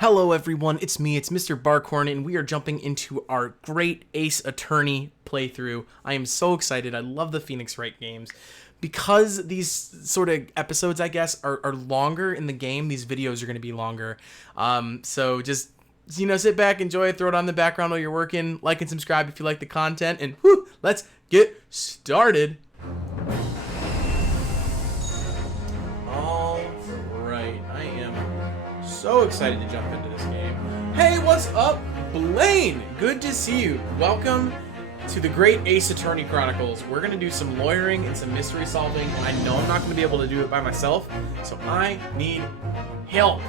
Hello everyone, it's me, it's Mr. Barkhorn, and we are jumping into our great Ace Attorney playthrough. I am so excited. I love the Pheonix Wright games. Because these sort of episodes, I guess, are longer in the game, these videos are going to be longer. So just, sit back, enjoy it, throw it on the background while you're working, like and subscribe if you like the content, and let's get started. So excited to jump into this game. Hey, what's up, Blaine? Good to see you. Welcome to the great Ace Attorney Chronicles. We're going to do some lawyering and some mystery solving, and I know I'm not going to be able to do it by myself, so I need help.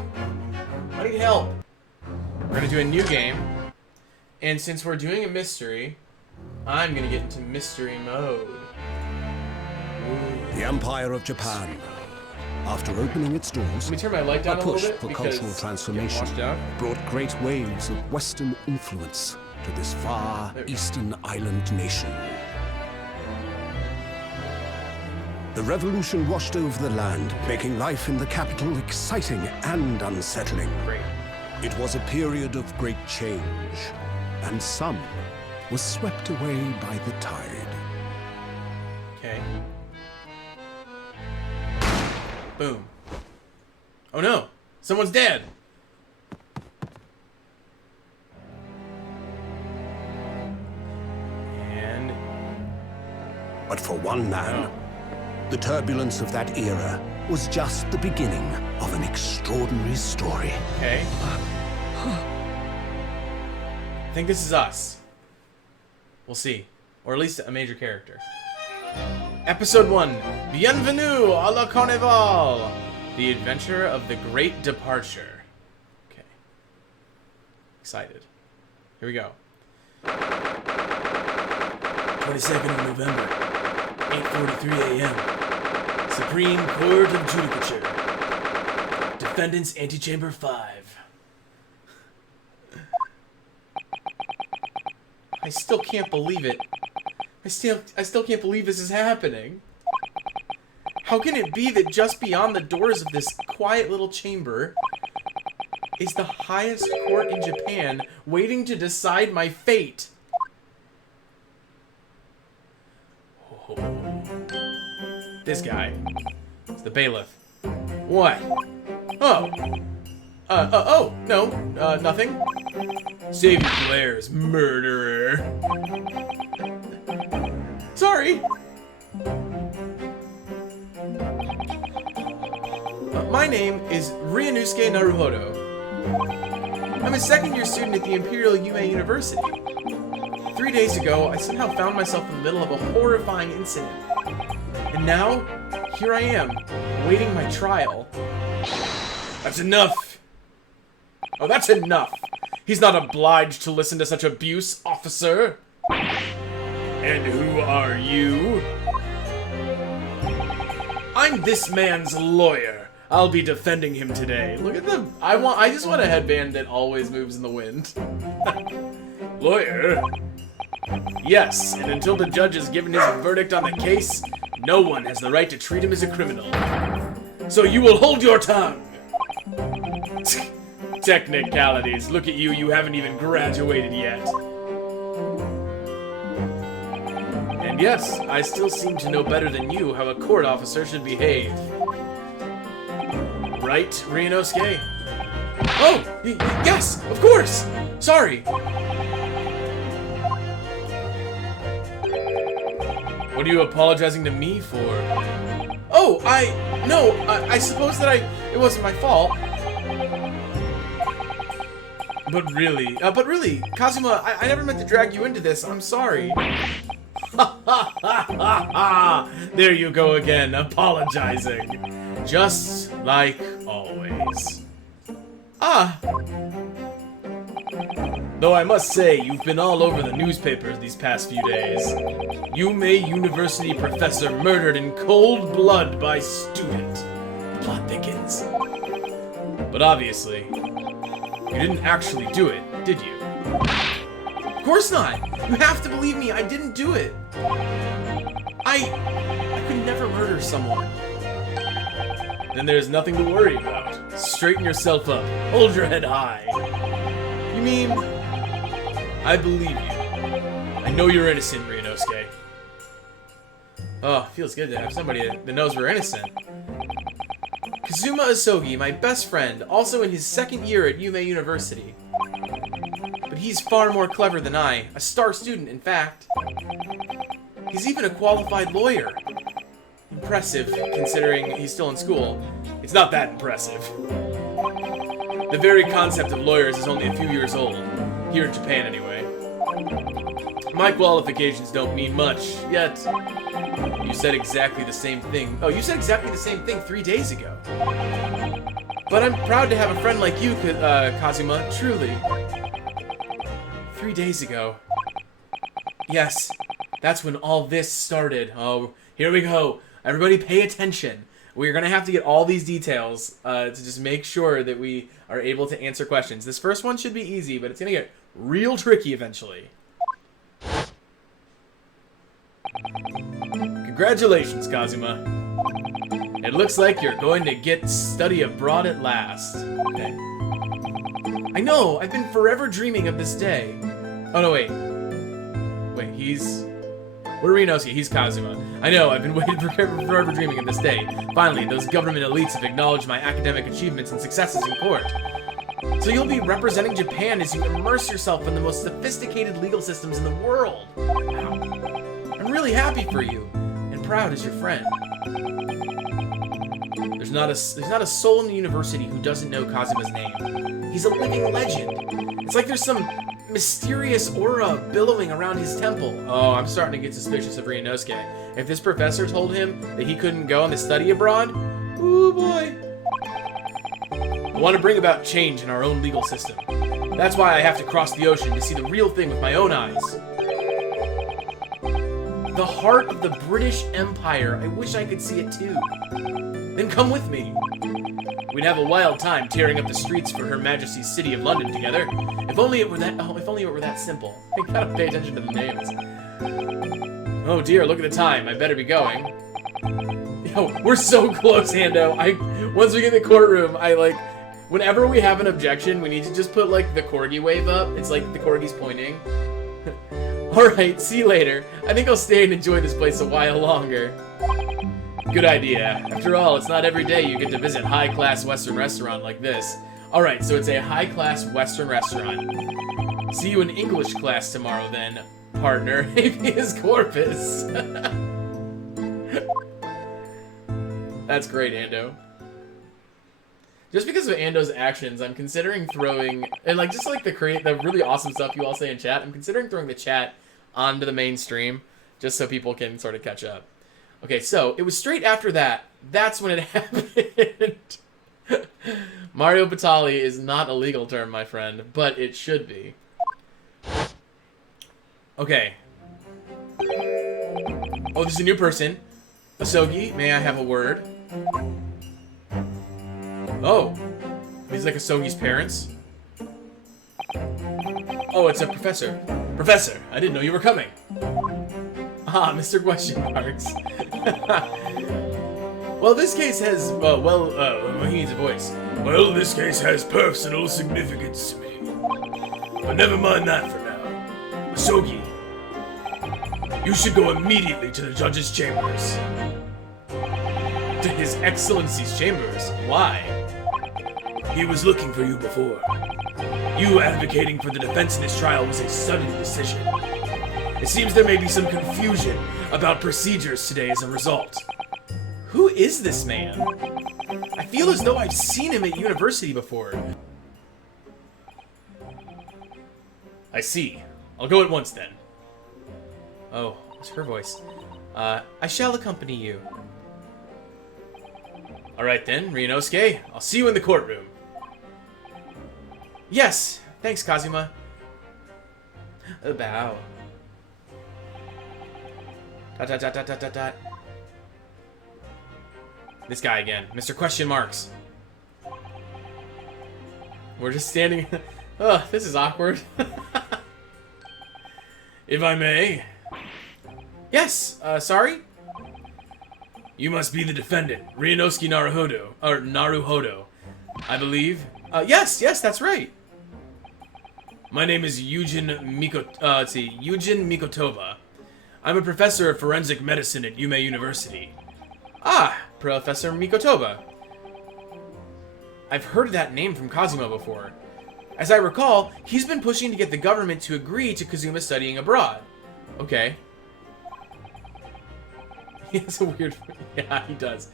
We're going to do a new game, and since we're doing a mystery, I'm going to get into mystery mode. The Empire of Japan, after opening its doors, Let me turn my light down a a little push bit for cultural transformation brought great waves of Western influence to this far eastern island nation. The revolution washed over the land, making life in the capital exciting and unsettling. Great. It was a period of great change, and some was swept away by the tide. Okay. Boom. Oh no! Someone's dead! And... But for one man, the turbulence of that era was just the beginning of an extraordinary story. Okay. I think this is us. We'll see. Or at least a major character. Episode 1. Bienvenue à la Carnival! The Adventure of the Great Departure. Okay. Excited. Here we go. 22nd of November, 8:43 a.m. Supreme Court of Judicature. Defendant's Antechamber 5. I still can't believe it. I still can't believe this is happening. How can it be that just beyond the doors of this quiet little chamber is the highest court in Japan waiting to decide my fate? Oh. This guy. It's the bailiff. What? Oh. Oh, no, nothing. Save your glares, murderer. Sorry. My name is Ryunosuke Naruhodo. I'm a second-year student at the Imperial Yume University. 3 days ago, I somehow found myself in the middle of a horrifying incident. And now, here I am, awaiting my trial. That's enough! Oh, that's enough! He's not obliged to listen to such abuse, officer! And who are you? I'm this man's lawyer. I'll be defending him today. Look at the... I just want a headband that always moves in the wind. Lawyer? Yes, and until the judge has given his verdict on the case, no one has the right to treat him as a criminal. So you will hold your tongue. Technicalities. Look at you, you haven't even graduated yet. And yes, I still seem to know better than you how a court officer should behave. Right, Ryunosuke? Oh, yes, of course! Sorry. What are you apologizing to me for? Oh, I suppose that it wasn't my fault. But really, Kazuma, I never meant to drag you into this. I'm sorry. There you go again, apologizing. Just like always. Though I must say, you've been all over the newspapers these past few days. Yume University professor murdered in cold blood by student. The plot thickens. But obviously, you didn't actually do it, did you? Of course not! You have to believe me, I didn't do it! I could never murder someone. Then there's nothing to worry about. Straighten yourself up. Hold your head high. You mean... I believe you. I know you're innocent, Ryunosuke. Oh, feels good to have somebody that knows we're innocent. Kazuma Asogi, my best friend, also in his second year at Yume University. But he's far more clever than I, a star student, in fact. He's even a qualified lawyer. Impressive, considering he's still in school. It's not that impressive. The very concept of lawyers is only a few years old. Here in Japan, anyway. My qualifications don't mean much, yet... You said exactly the same thing. Oh, you said exactly the same thing 3 days ago. But I'm proud to have a friend like you, Kazuma, truly. 3 days ago. Yes, that's when all this started. Oh, here we go. Everybody pay attention. We're going to have to get all these details to just make sure that we are able to answer questions. This first one should be easy, but it's going to get real tricky eventually. Congratulations, Kazuma. It looks like you're going to get study abroad at last. Okay. I know, I've been forever dreaming of this day. Oh, no, wait. Wait, he's... We're Ryunosuke, he's Kazuma. I know, I've been forever dreaming of this day. Finally, those government elites have acknowledged my academic achievements and successes in court. So you'll be representing Japan as you immerse yourself in the most sophisticated legal systems in the world. Wow. I'm really happy for you, and proud as your friend. There's not a soul in the university who doesn't know Kazuma's name. He's a living legend. It's like there's some mysterious aura billowing around his temple. Oh, I'm starting to get suspicious of Ryunosuke. If this professor told him that he couldn't go on the study abroad, ooh boy. I want to bring about change in our own legal system. That's why I have to cross the ocean to see the real thing with my own eyes. The heart of the British Empire. I wish I could see it too. Then come with me. We'd have a wild time tearing up the streets for Her Majesty's City of London together. If only it were that. Oh, if only it were that simple. I gotta pay attention to the names. Oh dear, look at the time. I better be going. Yo, we're so close, Hando. Once we get in the courtroom, whenever we have an objection, we need to just put like the corgi wave up. It's like the corgi's pointing. Alright, see you later. I think I'll stay and enjoy this place a while longer. Good idea. After all, it's not every day you get to visit high-class Western restaurant like this. Alright, so it's a high-class Western restaurant. See you in English class tomorrow then, partner. Habeas corpus. That's great, Ando. Just because of Ando's actions, I'm considering throwing, and like just like the really awesome stuff you all say in chat, I'm considering throwing the chat onto the main stream, just so people can sort of catch up. Okay, so it was straight after that. That's when it happened. Mario Batali is not a legal term, my friend, but it should be. Okay. Oh, there's a new person. Asogi, may I have a word? Oh, he's like Asogi's parents. Oh, it's a professor. Professor, I didn't know you were coming. Ah, Mr. Question Marks. Well, this case has, he needs a voice. Well, this case has personal significance to me. But never mind that for now. Asogi, you should go immediately to the judge's chambers. To His Excellency's chambers? Why? He was looking for you before. You advocating for the defense in this trial was a sudden decision. It seems there may be some confusion about procedures today as a result. Who is this man? I feel as though I've seen him at university before. I see. I'll go at once then. Oh, it's her voice. I shall accompany you. Alright then, Ryunosuke. I'll see you in the courtroom. Yes! Thanks, Kazuma. A bow. Dot. This guy again. Mr. Question Marks. We're just standing... Ugh, this is awkward. If I may. Yes, sorry? You must be the defendant, Ryunosuke Naruhodo. I believe. Yes, that's right. My name is Eugen Mikotoba. I'm a professor of forensic medicine at Yume University. Ah, Professor Mikotoba. I've heard that name from Kazuma before. As I recall, he's been pushing to get the government to agree to Kazuma studying abroad. Okay. He has a weird... Yeah, he does.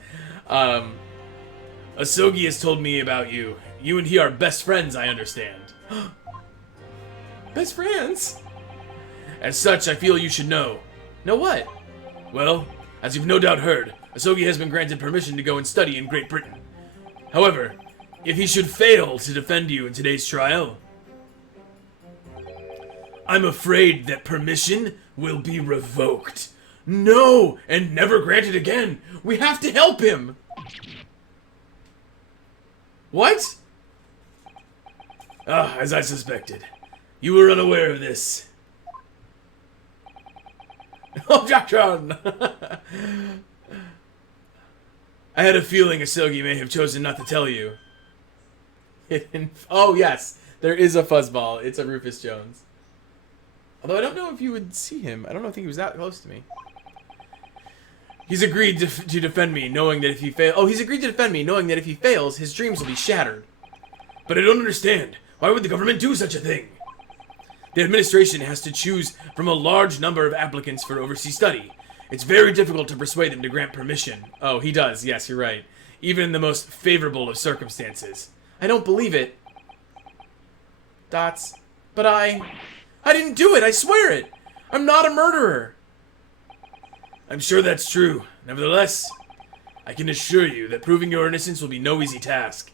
Asogi has told me about you. You and he are best friends, I understand. Best friends? As such, I feel you should know. Know what? Well, as you've no doubt heard, Asogi has been granted permission to go and study in Great Britain. However, if he should fail to defend you in today's trial, I'm afraid that permission will be revoked. No, and never granted again. We have to help him. What? Ah, as I suspected. You were unaware of this. Objection! I had a feeling Asogi may have chosen not to tell you. Oh, yes. There is a fuzzball. It's a Rufus Jones. Although I don't know if you would see him. I don't think he was that close to me. He's agreed to defend me, knowing that if he fails... Oh, he's agreed to defend me, knowing that if he fails, his dreams will be shattered. But I don't understand. Why would the government do such a thing? The administration has to choose from a large number of applicants for overseas study. It's very difficult to persuade them to grant permission. Oh, he does. Yes, you're right. Even in the most favorable of circumstances. I don't believe it. Dots. But I didn't do it. I swear it. I'm not a murderer. I'm sure that's true. Nevertheless, I can assure you that proving your innocence will be no easy task.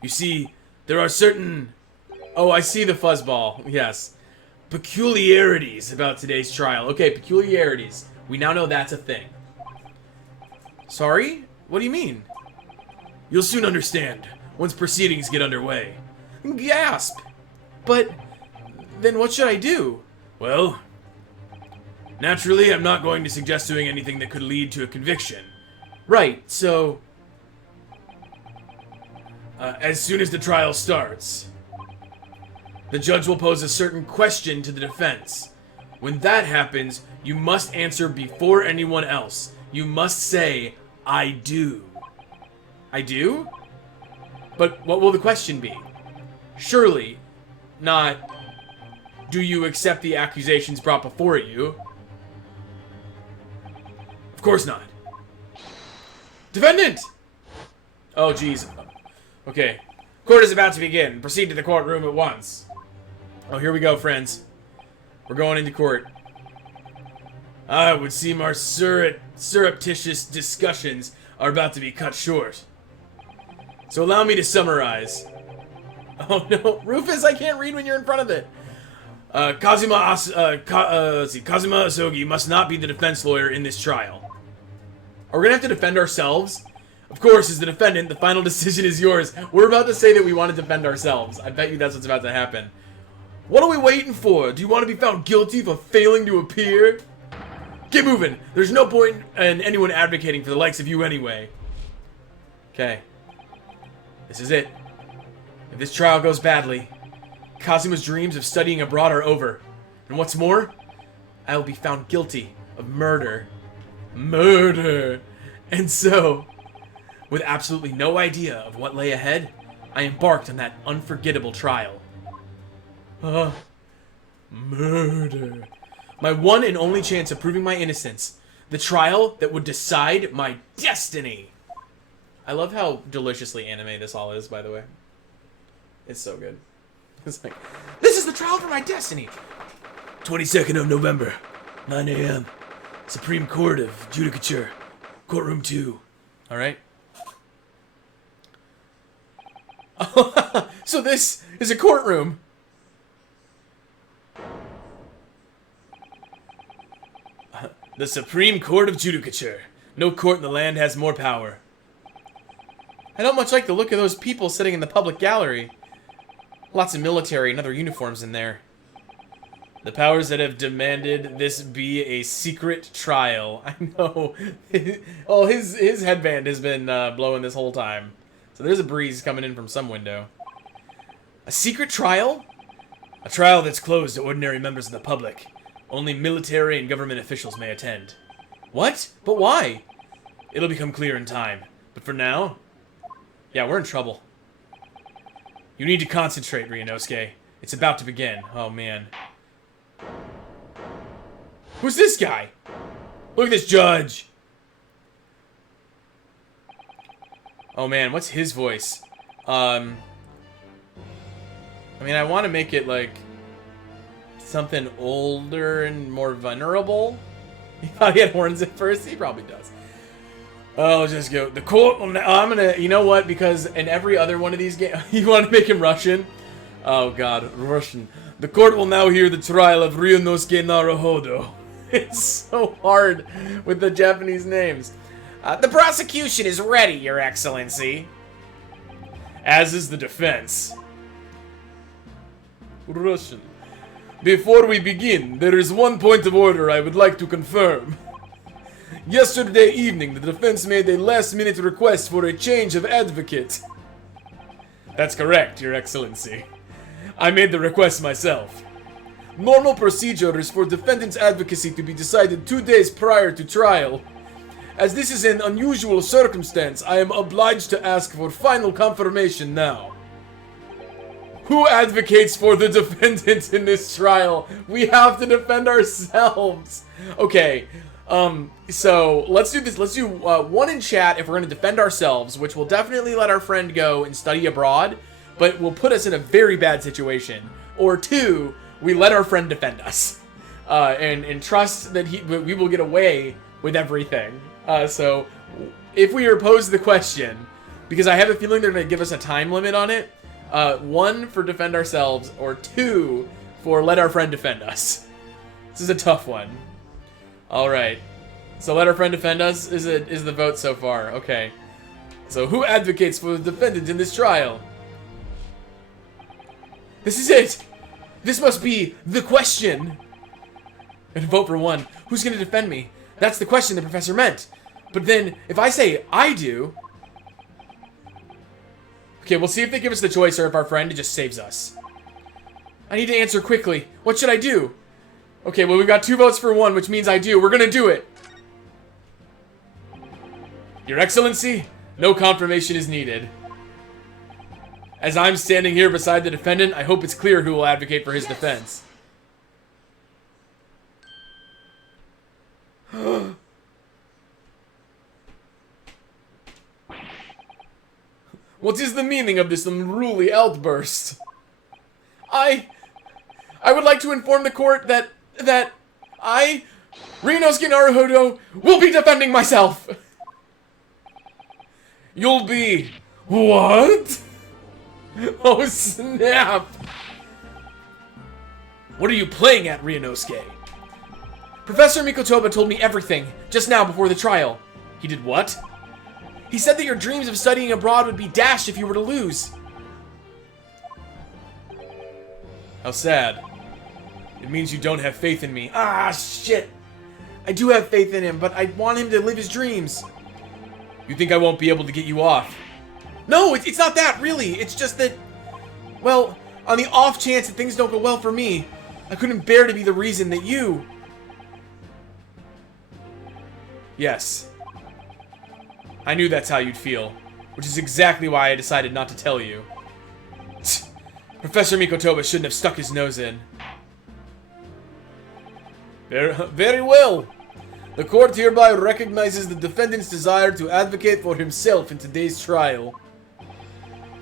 You see, there are certain... Oh, I see the fuzzball. Yes. Peculiarities about today's trial. Okay, peculiarities. We now know that's a thing. Sorry? What do you mean? You'll soon understand, once proceedings get underway. Gasp! But, then what should I do? Well, naturally, I'm not going to suggest doing anything that could lead to a conviction. Right, so... as soon as the trial starts, the judge will pose a certain question to the defense. When that happens, you must answer before anyone else. You must say, I do. I do? But what will the question be? Surely, not, do you accept the accusations brought before you? Of course not. Defendant! Oh, jeez. Okay. Court is about to begin. Proceed to the courtroom at once. Oh, here we go, friends. We're going into court. It would seem our surreptitious discussions are about to be cut short. So allow me to summarize. Oh no, Rufus, I can't read when you're in front of it. Kazuma Asogi must not be the defense lawyer in this trial. Are we gonna have to defend ourselves? Of course, as the defendant, the final decision is yours. We're about to say that we want to defend ourselves. I bet you that's what's about to happen. What are we waiting for? Do you want to be found guilty for failing to appear? Get moving. There's no point in anyone advocating for the likes of you anyway. Okay. This is it. If this trial goes badly, Kazuma's dreams of studying abroad are over. And what's more, I will be found guilty of murder. Murder! And so, with absolutely no idea of what lay ahead, I embarked on that unforgettable trial. Murder. My one and only chance of proving my innocence. The trial that would decide my destiny. I love how deliciously anime this all is, by the way. It's so good. It's like, this is the trial for my destiny. 22nd of November, 9 a.m. Supreme Court of Judicature, Courtroom 2. Alright? So this is a courtroom. The Supreme Court of Judicature. No court in the land has more power. I don't much like the look of those people sitting in the public gallery. Lots of military and other uniforms in there. The powers that have demanded this be a secret trial. I know. Oh, his headband has been blowing this whole time. So there's a breeze coming in from some window. A secret trial? A trial that's closed to ordinary members of the public. Only military and government officials may attend. What? But why? It'll become clear in time. But for now... Yeah, we're in trouble. You need to concentrate, Ryunosuke. It's about to begin. Oh, man. Who's this guy? Look at this judge. Oh, man. What's his voice? I mean, I want to make it, like, something older and more vulnerable. He thought he had horns at first. He probably does. I'll just go. The court will now... I'm gonna... You know what? Because in every other one of these games... You want to make him Russian? Oh, God. Russian. The court will now hear the trial of Ryunosuke Naruhodo. It's so hard with the Japanese names. The prosecution is ready, Your Excellency. As is the defense. Russian. Before we begin, there is one point of order I would like to confirm. Yesterday evening, the defense made a last-minute request for a change of advocate. That's correct, Your Excellency. I made the request myself. Normal procedure is for defendant's advocacy to be decided 2 days prior to trial. As this is an unusual circumstance, I am obliged to ask for final confirmation now. Who advocates for the defendant in this trial? We have to defend ourselves. Okay, so let's do this. Let's do one in chat if we're going to defend ourselves, which will definitely let our friend go and study abroad, but will put us in a very bad situation. Or two, we let our friend defend us, and trust that we will get away with everything. So if we are posed the question, because I have a feeling they're going to give us a time limit on it, one for defend ourselves, or two for let our friend defend us. This is a tough one. Alright. So let our friend defend us is the vote so far. Okay. So who advocates for the defendant in this trial? This is it! This must be the question! And vote for one. Who's gonna defend me? That's the question the professor meant. But then, if I say I do... Okay, we'll see if they give us the choice or if our friend just saves us. I need to answer quickly. What should I do? Okay, well, we've got 2 votes for 1, which means I do. We're gonna do it. Your Excellency, no confirmation is needed. As I'm standing here beside the defendant, I hope it's clear who will advocate for his defense. What is the meaning of this unruly outburst? I would like to inform the court that I, Ryunosuke Naruhodo, will be defending myself. You'll be... What? Oh, snap. What are you playing at, Ryunosuke? Professor Mikotoba told me everything, just now before the trial. He did what? He said that your dreams of studying abroad would be dashed if you were to lose. How sad. It means you don't have faith in me. Ah, shit. I do have faith in him, but I want him to live his dreams. You think I won't be able to get you off? No, it's not that, really. It's just that, well, on the off chance that things don't go well for me, I couldn't bear to be the reason that you... Yes. I knew that's how you'd feel, which is exactly why I decided not to tell you. Professor Mikotoba shouldn't have stuck his nose in. Very well. The court hereby recognizes the defendant's desire to advocate for himself in today's trial.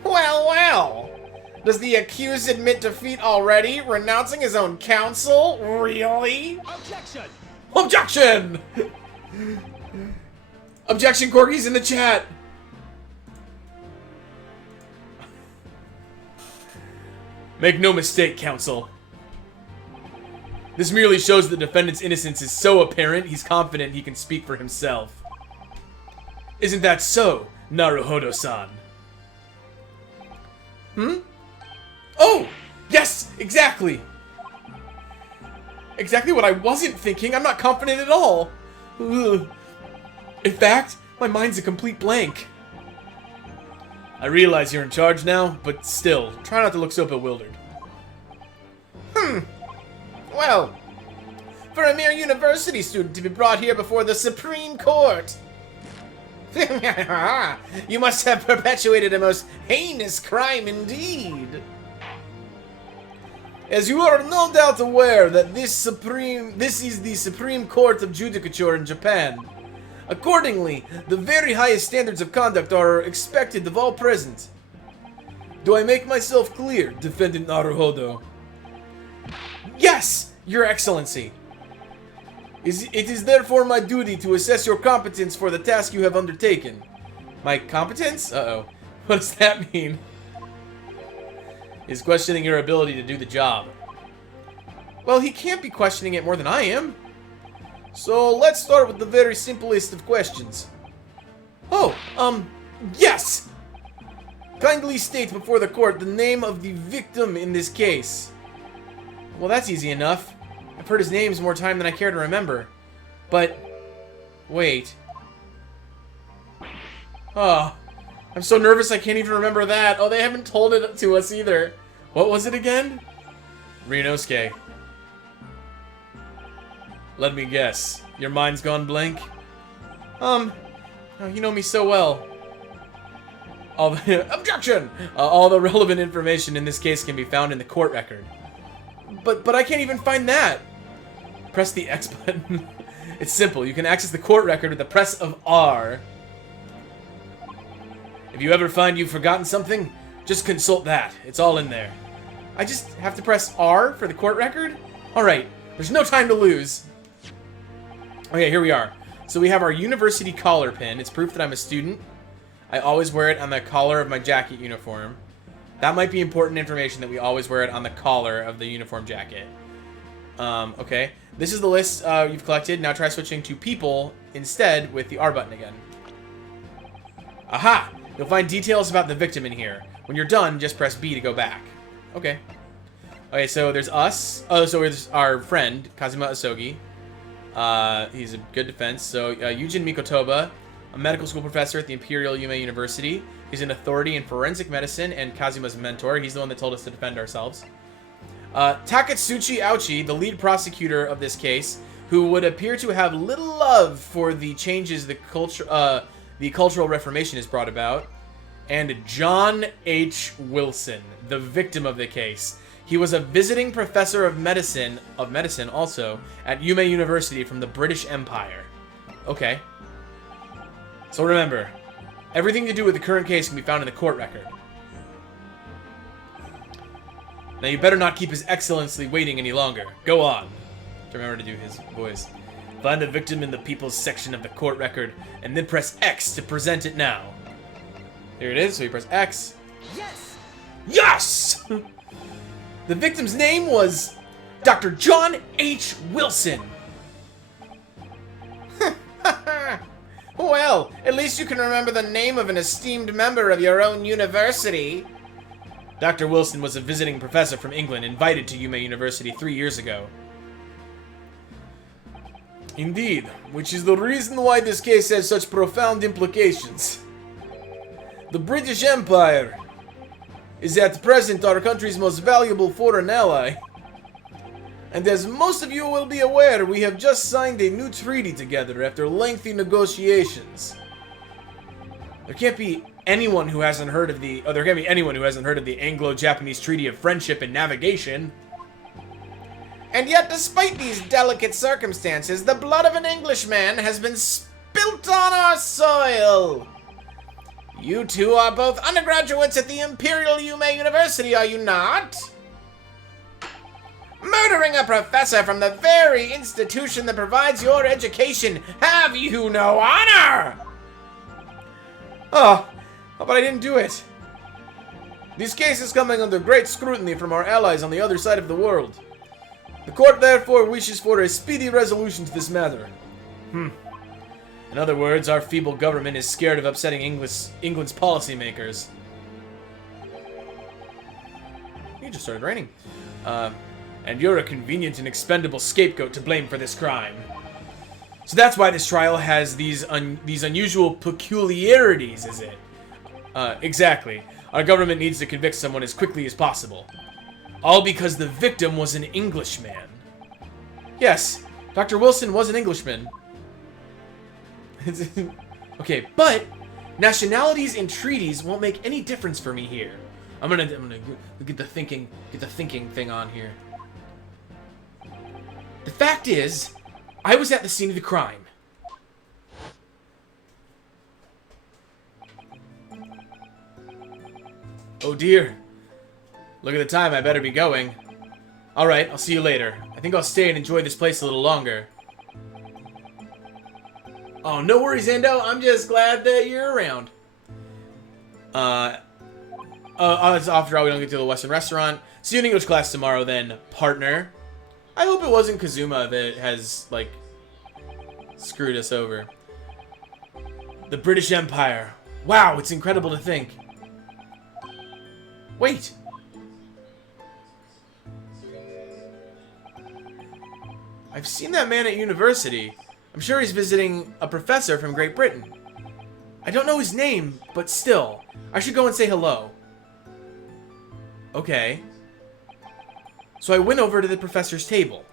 Well, well. Does the accused admit defeat already, renouncing his own counsel? Really? Objection! Objection! Objection, Corky's in the chat! Make no mistake, counsel. This merely shows the defendant's innocence is so apparent, he's confident he can speak for himself. Isn't that so, Naruhodo-san? Hmm? Oh! Yes! Exactly! Exactly what I wasn't thinking. I'm not confident at all. Ugh. In fact, my mind's a complete blank. I realize you're in charge now, but still, try not to look so bewildered. Well, for a mere university student to be brought here before the Supreme Court. You must have perpetuated a most heinous crime indeed. As you are no doubt aware that this is the Supreme Court of Judicature in Japan. Accordingly, the very highest standards of conduct are expected of all present. Do I make myself clear, Defendant Naruhodo? Yes, Your Excellency. It is therefore my duty to assess your competence for the task you have undertaken. My competence? Uh-oh. What does that mean? He's questioning your ability to do the job. Well, he can't be questioning it more than I am. So, let's start with the very simplest of questions. Oh, yes! Kindly state before the court the name of the victim in this case. Well, that's easy enough. I've heard his names more time than I care to remember. But, wait. Oh, I'm so nervous I can't even remember that. Oh, they haven't told it to us either. What was it again? Ryunosuke. Let me guess. Your mind's gone blank? Oh, you know me so well. Objection! All the relevant information in this case can be found in the court record. But I can't even find that. Press the X button. It's simple. You can access the court record with the press of R. If you ever find you've forgotten something, just consult that. It's all in there. I just have to press R for the court record? Alright, there's no time to lose. Okay, here we are. So we have our university collar pin. It's proof that I'm a student. I always wear it on the collar of my jacket uniform. That might be important information that we always wear it on the collar of the uniform jacket. Okay. This is the list you've collected. Now try switching to people instead with the R button again. Aha! You'll find details about the victim in here. When you're done, just press B to go back. Okay. Okay, so there's us. Oh, so there's our friend, Kazuma Asogi. He's a good defense. So, Yujin Mikotoba, a medical school professor at the Imperial Yume University. He's an authority in forensic medicine and Kazuma's mentor. He's the one that told us to defend ourselves. Takatsuchi Ouchi, the lead prosecutor of this case, who would appear to have little love for the changes the Cultural Reformation has brought about. And John H. Wilson, the victim of the case. He was a visiting professor of medicine also, at Yume University from the British Empire. Okay. So remember, everything to do with the current case can be found in the court record. Now you better not keep His Excellency waiting any longer. Go on. To remember to do his voice. Find the victim in the people's section of the court record, and then press X to present it now. Here it is, so you press X. Yes! Yes! The victim's name was Dr. John H. Wilson. Well, at least you can remember the name of an esteemed member of your own university. Dr. Wilson was a visiting professor from England invited to Yume University 3 years ago. Indeed, which is the reason why this case has such profound implications. The British Empire is at present our country's most valuable foreign ally. And as most of you will be aware, we have just signed a new treaty together after lengthy negotiations. There can't be anyone who hasn't heard of the Anglo-Japanese Treaty of Friendship and Navigation. And yet, despite these delicate circumstances, the blood of an Englishman has been spilt on our soil. You two are both undergraduates at the Imperial Yume University, are you not? Murdering a professor from the very institution that provides your education, have you no honor? Oh, but I didn't do it. This case is coming under great scrutiny from our allies on the other side of the world. The court therefore wishes for a speedy resolution to this matter. In other words, our feeble government is scared of upsetting England's policymakers. It just started raining. And you're a convenient and expendable scapegoat to blame for this crime. So that's why this trial has these unusual peculiarities, is it? Exactly. Our government needs to convict someone as quickly as possible. All because the victim was an Englishman. Yes, Dr. Wilson was an Englishman. Okay, but nationalities and treaties won't make any difference for me here. I'm gonna get the thinking thing on here. The fact is, I was at the scene of the crime. Oh dear. Look at the time, I better be going. Alright, I'll see you later. I think I'll stay and enjoy this place a little longer. Oh, no worries, Endo. I'm just glad that you're around. After all, we don't get to the Western restaurant. See you in English class tomorrow, then, partner. I hope it wasn't Kazuma that has, like, screwed us over. The British Empire. Wow, it's incredible to think. Wait. I've seen that man at university. I'm sure he's visiting a professor from Great Britain. I don't know his name, but still, I should go and say hello. Okay. So I went over to the professor's table.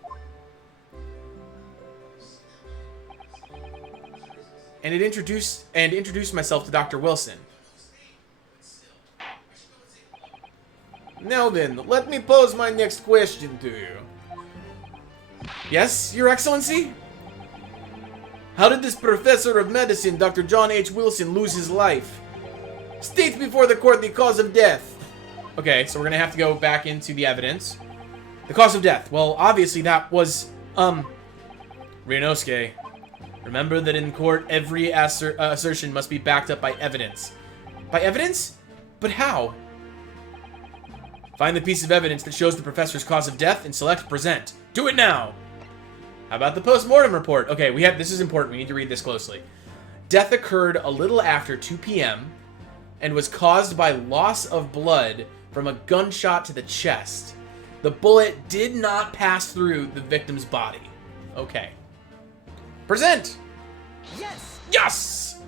And introduced myself to Dr. Wilson. Now then, let me pose my next question to you. Yes, Your Excellency? How did this professor of medicine, Dr. John H. Wilson, lose his life? State before the court the cause of death. Okay, so we're gonna have to go back into the evidence. The cause of death. Well, obviously that was, Ryunosuke. Remember that in court, every assertion must be backed up by evidence. By evidence? But how? Find the piece of evidence that shows the professor's cause of death and select present. Do it now! How about the post-mortem report? Okay, this is important. We need to read this closely. Death occurred a little after 2 p.m. and was caused by loss of blood from a gunshot to the chest. The bullet did not pass through the victim's body. Okay. Present! Yes! Yes!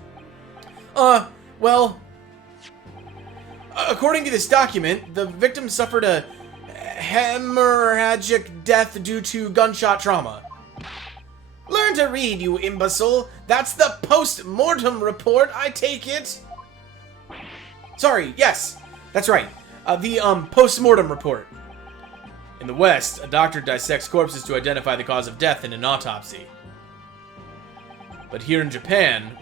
Well, according to this document, the victim suffered a hemorrhagic death due to gunshot trauma. Learn to read, you imbecile. That's the post-mortem report, I take it. Sorry, yes, that's right. The post-mortem report. In the West, a doctor dissects corpses to identify the cause of death in an autopsy. But here in Japan,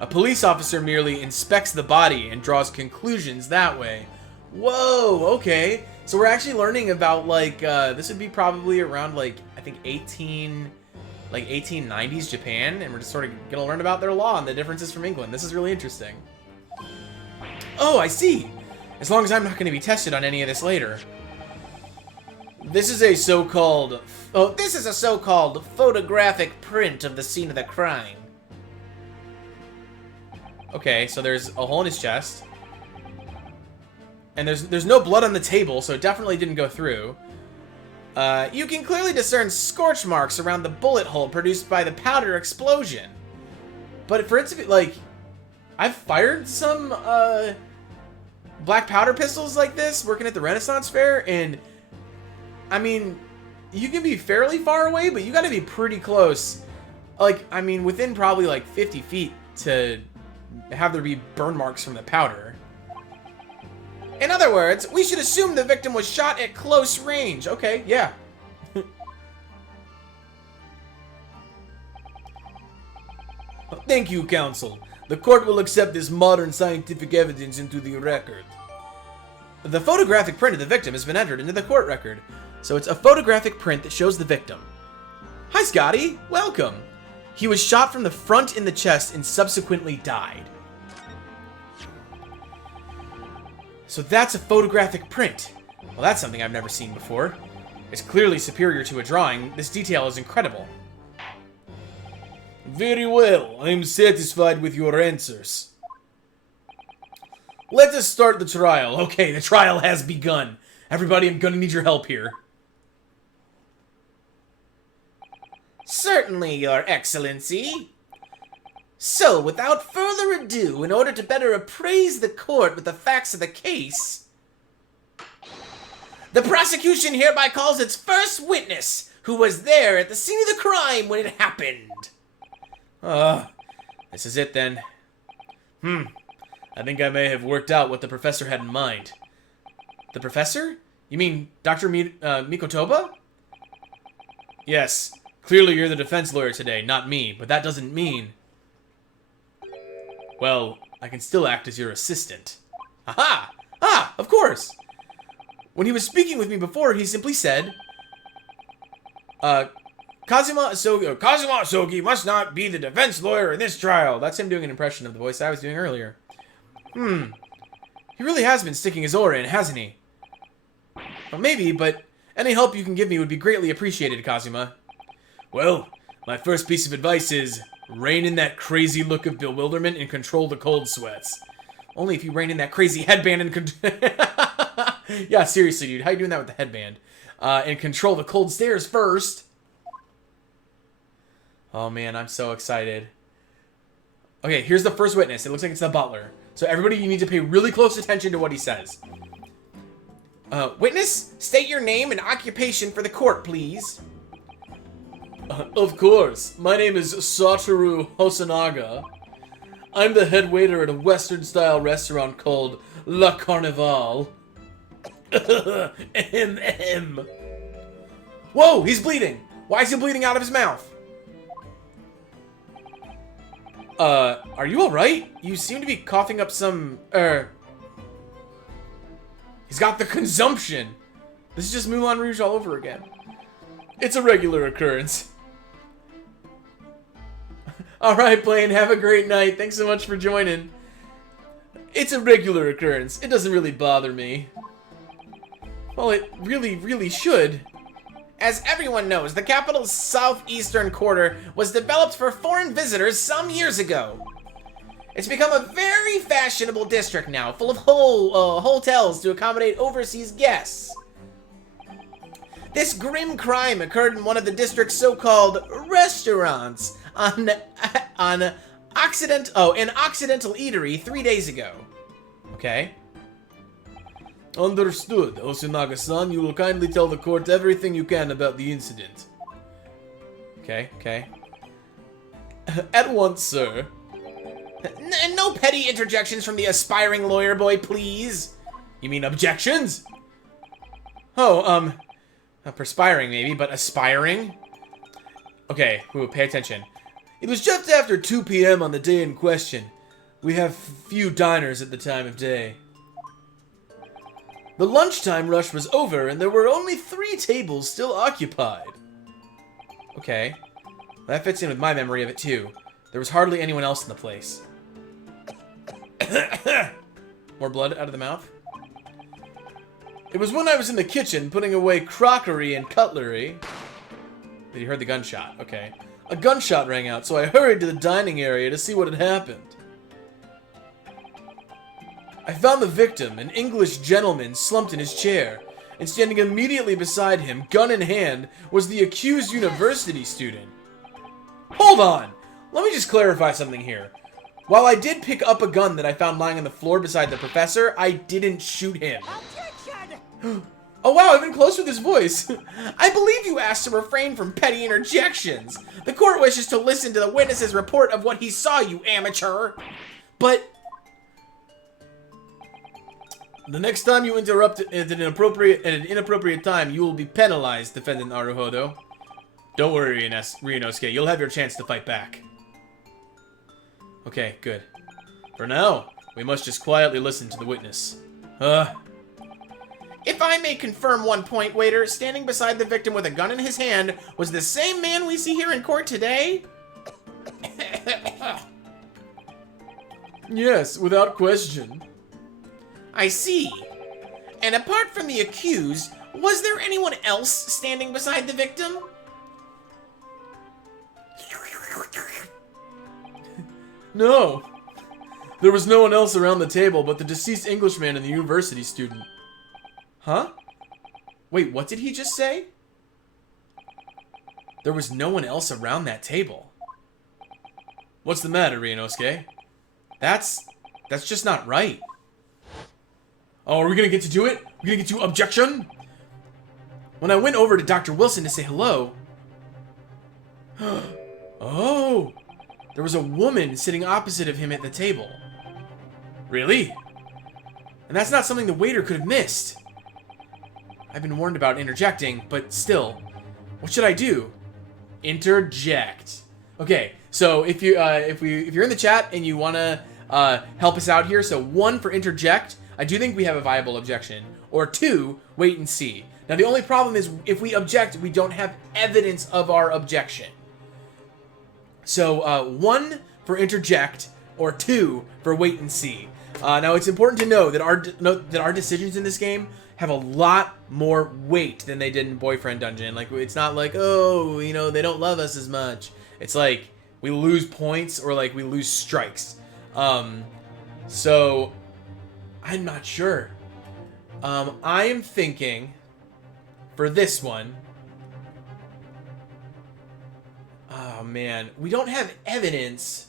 a police officer merely inspects the body and draws conclusions that way. Whoa, okay. So we're actually learning about, like, this would be probably around, like, I think 1890s Japan, and we're just sort of gonna learn about their law and the differences from England. This is really interesting. Oh, I see. As long as I'm not gonna be tested on any of this later. This is a so-called photographic print of the scene of the crime. Okay, so there's a hole in his chest. And there's no blood on the table, so it definitely didn't go through. You can clearly discern scorch marks around the bullet hole produced by the powder explosion. But for it to be, like, I've fired some, black powder pistols like this working at the Renaissance Fair, and, I mean, you can be fairly far away, but you gotta be pretty close. Like, I mean, within probably, like, 50 feet to have there be burn marks from the powder. In other words, we should assume the victim was shot at close range. Okay, yeah. Thank you, counsel. The court will accept this modern scientific evidence into the record. The photographic print of the victim has been entered into the court record. So it's a photographic print that shows the victim. Hi, Scotty. Welcome. He was shot from the front in the chest and subsequently died. So that's a photographic print. Well, that's something I've never seen before. It's clearly superior to a drawing. This detail is incredible. Very well. I am satisfied with your answers. Let us start the trial. Okay, the trial has begun. Everybody, I'm gonna need your help here. Certainly, Your Excellency. So, without further ado, in order to better appraise the court with the facts of the case, the prosecution hereby calls its first witness, who was there at the scene of the crime when it happened. This is it then. I think I may have worked out what the professor had in mind. The professor? You mean Dr. Mikotoba? Yes. Clearly you're the defense lawyer today, not me, but that doesn't mean... Well, I can still act as your assistant. Aha! Ah, of course! When he was speaking with me before, he simply said... Kazuma Asogi must not be the defense lawyer in this trial. That's him doing an impression of the voice I was doing earlier. He really has been sticking his oar in, hasn't he? Well, maybe, but any help you can give me would be greatly appreciated, Kazuma. Well, my first piece of advice is rein in that crazy look of bewilderment and control the cold sweats. Only if you rein in that crazy headband and yeah, seriously, dude. How you doing that with the headband? And control the cold stares first. Oh, man, I'm so excited. Okay, here's the first witness. It looks like it's the butler. So everybody, you need to pay really close attention to what he says. Witness, state your name and occupation for the court, please. Of course. My name is Satoru Hosonaga. I'm the head waiter at a Western-style restaurant called La Carnival. Whoa, he's bleeding. Why is he bleeding out of his mouth? Are you alright? You seem to be coughing up some, He's got the consumption. This is just Moulin Rouge all over again. It's a regular occurrence. Alright, Blaine, have a great night. Thanks so much for joining. It's a regular occurrence. It doesn't really bother me. Well, it really, really should. As everyone knows, the capital's southeastern quarter was developed for foreign visitors some years ago. It's become a very fashionable district now, full of hotels to accommodate overseas guests. This grim crime occurred in one of the district's so-called restaurants an Occidental eatery 3 days ago. Okay. Understood, Hosonaga-san. You will kindly tell the court everything you can about the incident. Okay. At once, sir. No petty interjections from the aspiring lawyer boy, please. You mean objections? Oh, perspiring maybe, but aspiring? Okay, pay attention. It was just after 2 p.m. on the day in question. We have few diners at the time of day. The lunchtime rush was over, and there were only 3 tables still occupied. Okay. That fits in with my memory of it, too. There was hardly anyone else in the place. More blood out of the mouth? It was when I was in the kitchen putting away crockery and cutlery. That you heard the gunshot. Okay. A gunshot rang out, so I hurried to the dining area to see what had happened. I found the victim, an English gentleman, slumped in his chair, and standing immediately beside him, gun in hand, was the accused university student. Hold on! Let me just clarify something here. While I did pick up a gun that I found lying on the floor beside the professor, I didn't shoot him. Oh wow, I've been close with his voice. I believe you asked to refrain from petty interjections. The court wishes to listen to the witness's report of what he saw, you amateur. But... the next time you interrupt at an inappropriate time, you will be penalized, Defendant Naruhodo. Don't worry, Ryunosuke. You'll have your chance to fight back. Okay, good. For now, we must just quietly listen to the witness. If I may confirm one point, waiter, standing beside the victim with a gun in his hand was the same man we see here in court today? Yes, without question. I see. And apart from the accused, was there anyone else standing beside the victim? No. There was no one else around the table but the deceased Englishman and the university student. Huh? Wait, what did he just say? There was no one else around that table. What's the matter, Ryunosuke? That's just not right. Oh, are we gonna get to do it? We're gonna get to objection? When I went over to Dr. Wilson to say hello... Oh! There was a woman sitting opposite of him at the table. Really? And that's not something the waiter could have missed. I've been warned about interjecting, but still. What should I do? Interject. Okay, so if you're in the chat and you wanna help us out here, so 1 for interject. I do think we have a viable objection. Or 2, wait and see. Now the only problem is if we object, we don't have evidence of our objection. So 1 for interject, or 2 for wait and see. Now it's important to know that our decisions in this game have a lot more weight than they did in Boyfriend Dungeon. Like, it's not like, oh, you know, they don't love us as much. It's like we lose points or like we lose strikes. So I'm not sure. I am thinking for this one. Oh man, we don't have evidence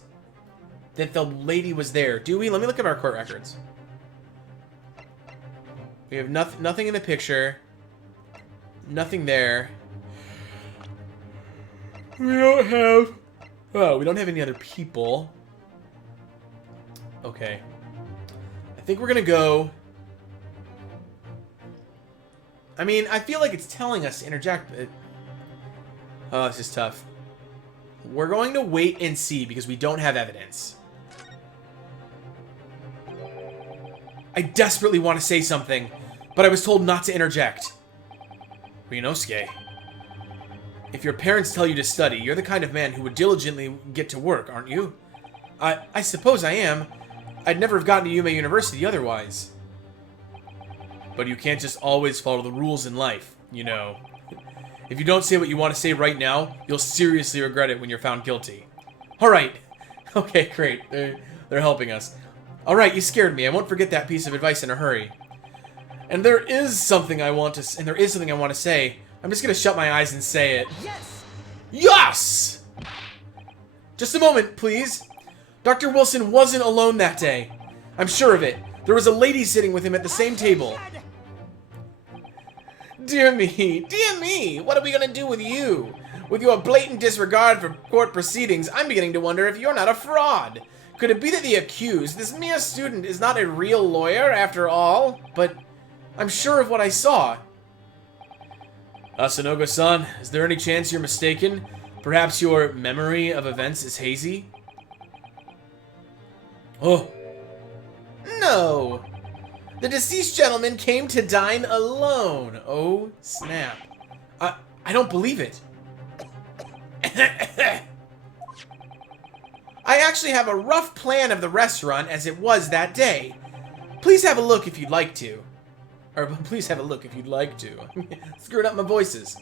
that the lady was there, do we? Let me look at our court records. We have nothing in the picture. Nothing there. We don't have... Oh, we don't have any other people. Okay. I think we're gonna go... I mean, I feel like it's telling us to interject, but... Oh, this is tough. We're going to wait and see because we don't have evidence. I desperately want to say something, but I was told not to interject. Ryunosuke, if your parents tell you to study, you're the kind of man who would diligently get to work, aren't you? I suppose I am. I'd never have gotten to Yume University otherwise. But you can't just always follow the rules in life, you know. If you don't say what you want to say right now, you'll seriously regret it when you're found guilty. Alright. Okay, great. They're helping us. Alright, you scared me. I won't forget that piece of advice in a hurry. And there is something I want to say. I'm just gonna shut my eyes and say it. Yes! Yes! Just a moment, please. Dr. Wilson wasn't alone that day. I'm sure of it. There was a lady sitting with him at the same table. Dear me, what are we gonna do with you? With your blatant disregard for court proceedings, I'm beginning to wonder if you're not a fraud. Could it be that the accused, this mere student, is not a real lawyer after all? But I'm sure of what I saw. Asanogo-san, is there any chance you're mistaken? Perhaps your memory of events is hazy? Oh. No. The deceased gentleman came to dine alone. Oh, snap. I don't believe it. I actually have a rough plan of the restaurant as it was that day. Please have a look if you'd like to. Or please have a look if you'd like to. Screwed up my voices.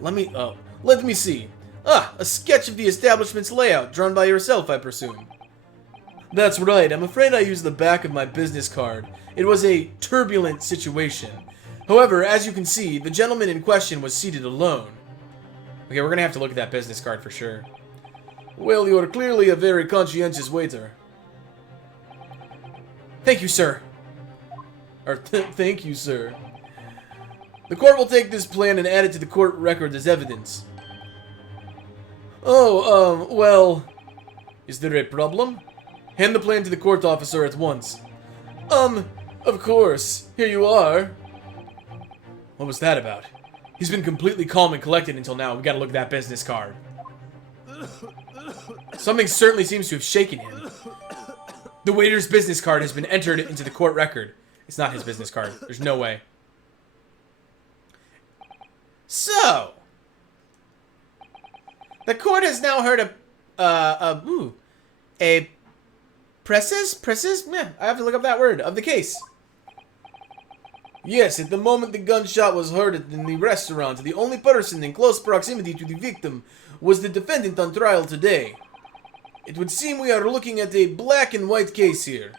Let me see. A sketch of the establishment's layout, drawn by yourself, I presume. That's right. I'm afraid I used the back of my business card. It was a turbulent situation. However, as you can see, the gentleman in question was seated alone. Okay, we're gonna have to look at that business card for sure. Well, you're clearly a very conscientious waiter. Thank you, sir. Thank you, sir. The court will take this plan and add it to the court record as evidence. Oh, well... Is there a problem? Hand the plan to the court officer at once. Of course. Here you are. What was that about? He's been completely calm and collected until now. We gotta look at that business card. Something certainly seems to have shaken him. The waiter's business card has been entered into the court record. It's not his business card. There's no way. So, the court has now heard a presses? Yeah, I have to look up that word, of the case. Yes, at the moment the gunshot was heard in the restaurant, the only person in close proximity to the victim was the defendant on trial today. It would seem we are looking at a black and white case here.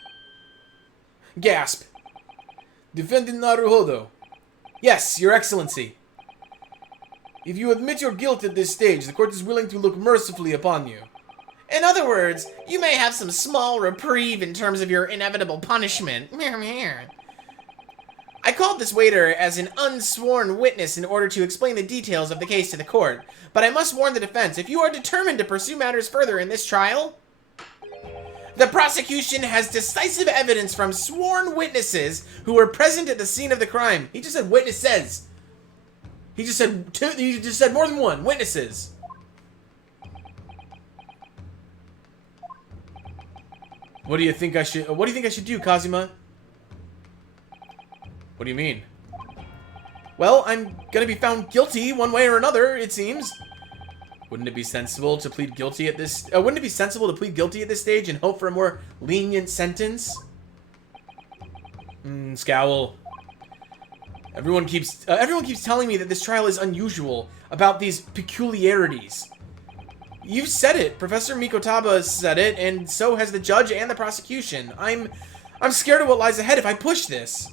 Gasp. Defendant Naruhodo. Yes, Your Excellency. If you admit your guilt at this stage, the court is willing to look mercifully upon you. In other words, you may have some small reprieve in terms of your inevitable punishment. I called this waiter as an unsworn witness in order to explain the details of the case to the court, but I must warn the defense, if you are determined to pursue matters further in this trial, the prosecution has decisive evidence from sworn witnesses who were present at the scene of the crime. He just said witnesses. He just said two, he just said more than one. Witnesses. What do you think I should do, Kazuma? What do you mean? Well, I'm gonna be found guilty one way or another, it seems. Wouldn't it be sensible to plead guilty at this? Wouldn't it be sensible to plead guilty at this stage and hope for a more lenient sentence? Scowl. Everyone keeps telling me that this trial is unusual, about these peculiarities. You've said it. Professor Mikotaba said it, and so has the judge and the prosecution. I'm scared of what lies ahead if I push this.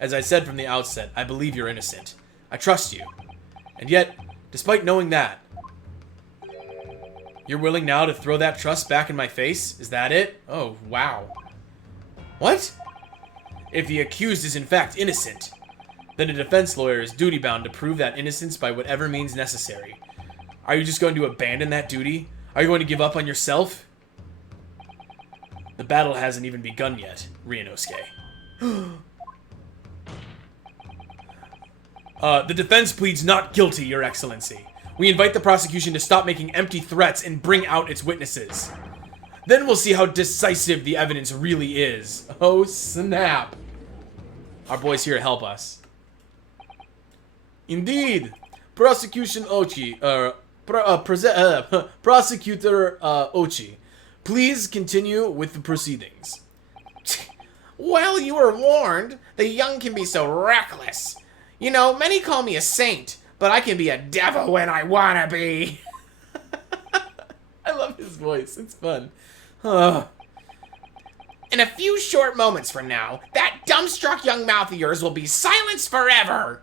As I said from the outset, I believe you're innocent. I trust you. And yet, despite knowing that, you're willing now to throw that trust back in my face? Is that it? Oh, wow. What? If the accused is in fact innocent, then a defense lawyer is duty-bound to prove that innocence by whatever means necessary. Are you just going to abandon that duty? Are you going to give up on yourself? The battle hasn't even begun yet, Ryunosuke. The defense pleads not guilty, Your Excellency. We invite the prosecution to stop making empty threats and bring out its witnesses. Then we'll see how decisive the evidence really is. Oh, snap. Our boy's here to help us. Indeed. Prosecution Ochi, Prosecutor Ochi, please continue with the proceedings. Well, you were warned. The young can be so reckless. You know, many call me a saint, but I can be a devil when I wanna be. I love his voice. It's fun. In a few short moments from now, that dumbstruck young mouth of yours will be silenced forever.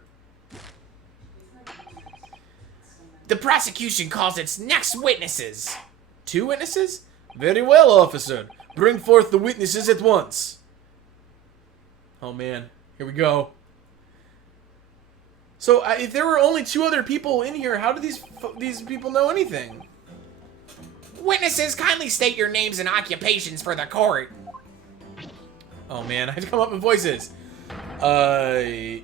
The prosecution calls its next witnesses. 2 witnesses? Very well, officer. Bring forth the witnesses at once. Oh man, here we go. So, if there were only 2 other people in here, how do these people know anything? Witnesses, kindly state your names and occupations for the court. Oh man, I had to come up with voices. Yes,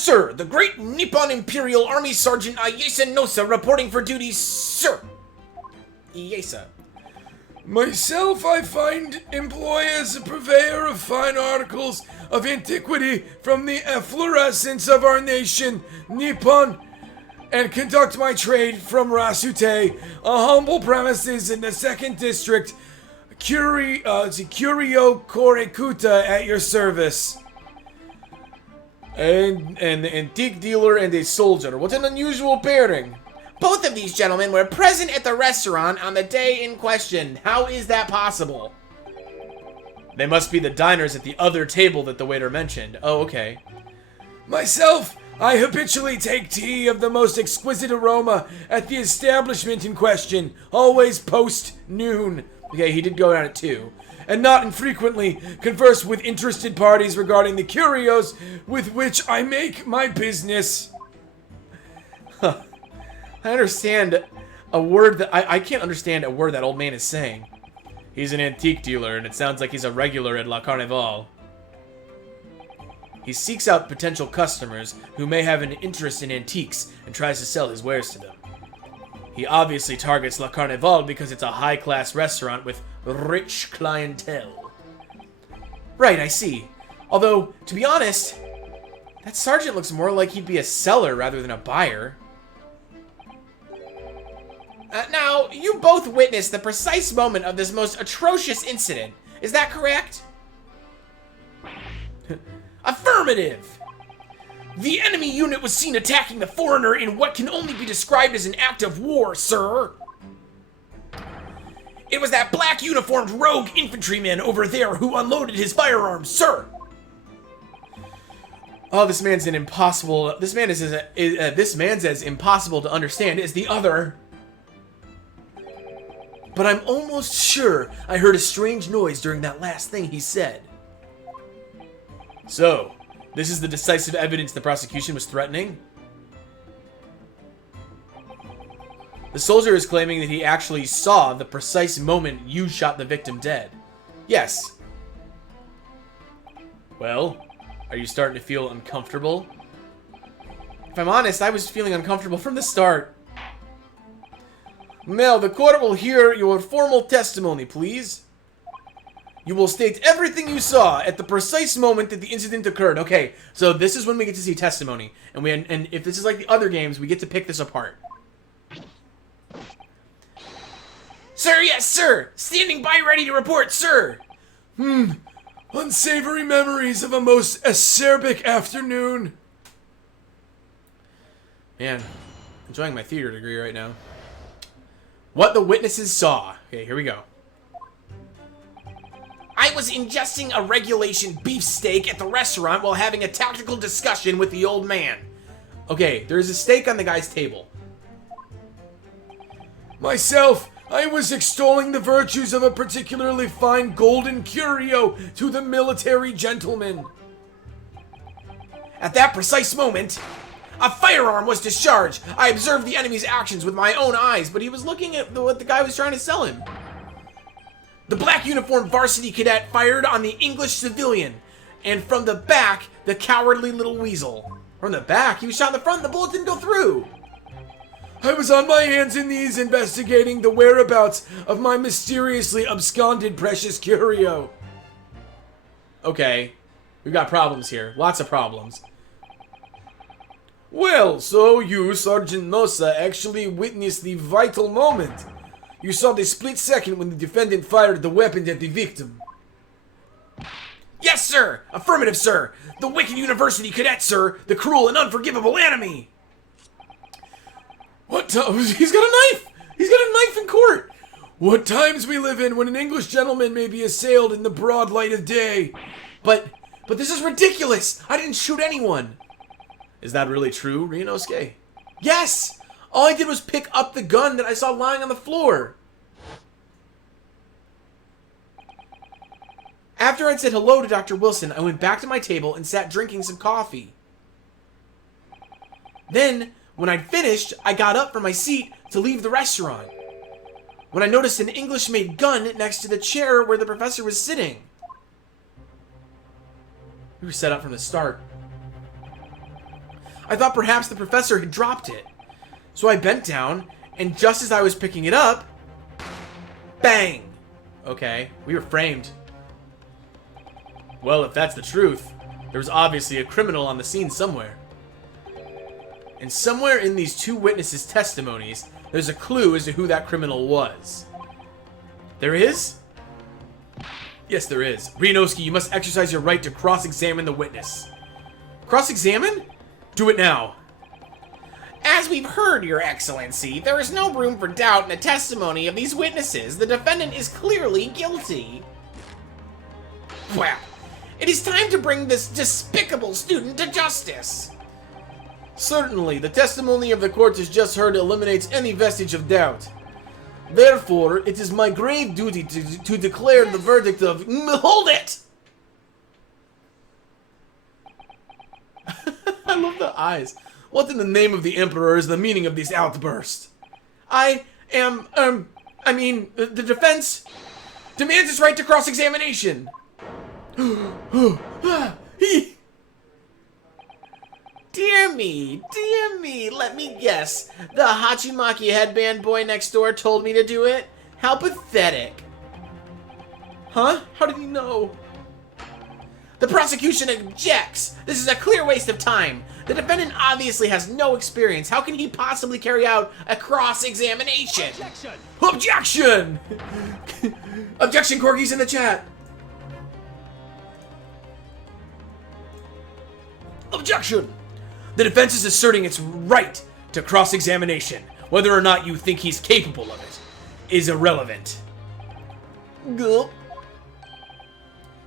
sir. The Great Nippon Imperial Army Sergeant Ayesa Nosa reporting for duty, sir. Ayesa. Myself, I find employ as a purveyor of fine articles of antiquity from the efflorescence of our nation, Nippon, and conduct my trade from Rasute, a humble premises in the 2nd District, Curio Korekuta at your service. And an antique dealer and a soldier. What an unusual pairing. Both of these gentlemen were present at the restaurant on the day in question. How is that possible? They must be the diners at the other table that the waiter mentioned. Oh, okay. Myself, I habitually take tea of the most exquisite aroma at the establishment in question, always post-noon. Okay, he did go down at 2. And not infrequently converse with interested parties regarding the curios with which I make my business. Huh. I understand a word that I can't understand a word that old man is saying. He's an antique dealer, and it sounds like he's a regular at La Carnival. He seeks out potential customers who may have an interest in antiques and tries to sell his wares to them. He obviously targets La Carnival because it's a high-class restaurant with rich clientele. Right, I see. Although, to be honest, that sergeant looks more like he'd be a seller rather than a buyer. Now, you both witnessed the precise moment of this most atrocious incident. Is that correct? Affirmative! The enemy unit was seen attacking the foreigner in what can only be described as an act of war, sir. It was that black uniformed rogue infantryman over there who unloaded his firearms, sir. Oh, this man's as impossible to understand as the other. but I'm almost sure I heard a strange noise during that last thing he said. So, this is the decisive evidence the prosecution was threatening? The soldier is claiming that he actually saw the precise moment you shot the victim dead. Yes. Well, are you starting to feel uncomfortable? If I'm honest, I was feeling uncomfortable from the start. Now, the court will hear your formal testimony, please. You will state everything you saw at the precise moment that the incident occurred. Okay, so this is when we get to see testimony. And if this is like the other games, we get to pick this apart. Sir, yes, sir! Standing by ready to report, sir! Unsavory memories of a most acerbic afternoon. Man, enjoying my theater degree right now. What the witnesses saw. Okay, here we go. I was ingesting a regulation beefsteak at the restaurant while having a tactical discussion with the old man. Okay, there's a steak on the guy's table. Myself, I was extolling the virtues of a particularly fine golden curio to the military gentleman. At that precise moment, a firearm was discharged. I observed the enemy's actions with my own eyes, but he was looking at what the guy was trying to sell him. The black uniformed varsity cadet fired on the English civilian, and from the back, the cowardly little weasel. From the back? He was shot in the front and the bullet didn't go through. I was on my hands and knees investigating the whereabouts of my mysteriously absconded precious curio. Okay, we've got problems here. Lots of problems. Well, so you, Sergeant Nosa, actually witnessed the vital moment. You saw the split second when the defendant fired the weapon at the victim. Yes, sir! Affirmative, sir! The wicked university cadet, sir! The cruel and unforgivable enemy! What he's got a knife! He's got a knife in court! What times we live in when an English gentleman may be assailed in the broad light of day. But this is ridiculous! I didn't shoot anyone! Is that really true, Ryunosuke? Yes! All I did was pick up the gun that I saw lying on the floor. After I'd said hello to Dr. Wilson, I went back to my table and sat drinking some coffee. Then, when I'd finished, I got up from my seat to leave the restaurant, when I noticed an English-made gun next to the chair where the professor was sitting. We were set up from the start. I thought perhaps the professor had dropped it. So I bent down, and just as I was picking it up, bang! Okay, we were framed. Well, if that's the truth, there was obviously a criminal on the scene somewhere. And somewhere in these two witnesses' testimonies, there's a clue as to who that criminal was. There is? Yes, there is. Ryunosuke, you must exercise your right to cross-examine the witness. Cross-examine? Do it now. As we've heard, Your Excellency, there is no room for doubt in the testimony of these witnesses. The defendant is clearly guilty. Well, it is time to bring this despicable student to justice. Certainly, the testimony of the court as just heard eliminates any vestige of doubt. Therefore, it is my grave duty to declare the verdict of... Hold it! I love the eyes. What in the name of the Emperor is the meaning of this outburst? The defense demands its right to cross-examination. Dear me, let me guess. The Hachimaki headband boy next door told me to do it? How pathetic. Huh? How did he know? The prosecution objects. This is a clear waste of time. The defendant obviously has no experience. How can he possibly carry out a cross-examination? Objection! Objection! Objection, Corgis in the chat. Objection! The defense is asserting its right to cross-examination. Whether or not you think he's capable of it is irrelevant. Gulp.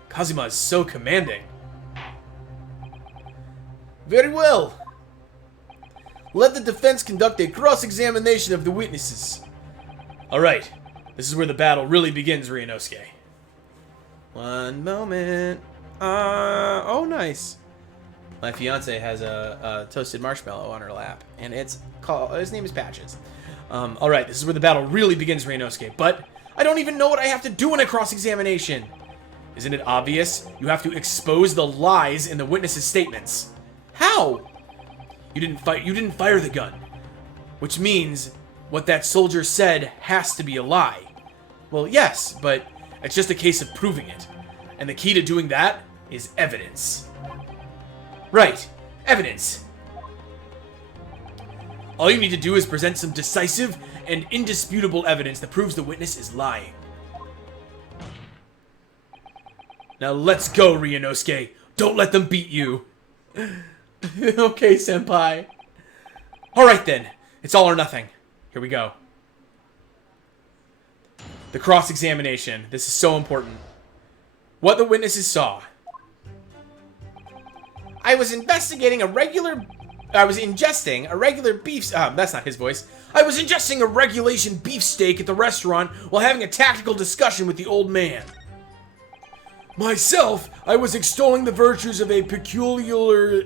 Kazuma is so commanding. Very well. Let the defense conduct a cross-examination of the witnesses. Alright. This is where the battle really begins, Ryunosuke. One moment. Oh, nice. My fiance has a toasted marshmallow on her lap, and his name is Patches. All right, this is where the battle really begins, Ryunosuke. But I don't even know what I have to do in a cross-examination. Isn't it obvious? You have to expose the lies in the witnesses' statements. How? You didn't fire the gun, which means what that soldier said has to be a lie. Well, yes, but it's just a case of proving it. And the key to doing that is evidence. Right, evidence. All you need to do is present some decisive and indisputable evidence that proves the witness is lying. Now let's go, Ryunosuke. Don't let them beat you. Okay, senpai. Alright then. It's all or nothing. Here we go. The cross-examination. This is so important. What the witnesses saw. I was ingesting a regular beef... that's not his voice. I was ingesting a regulation beefsteak at the restaurant while having a tactical discussion with the old man. Myself, I was extolling the virtues of a particularly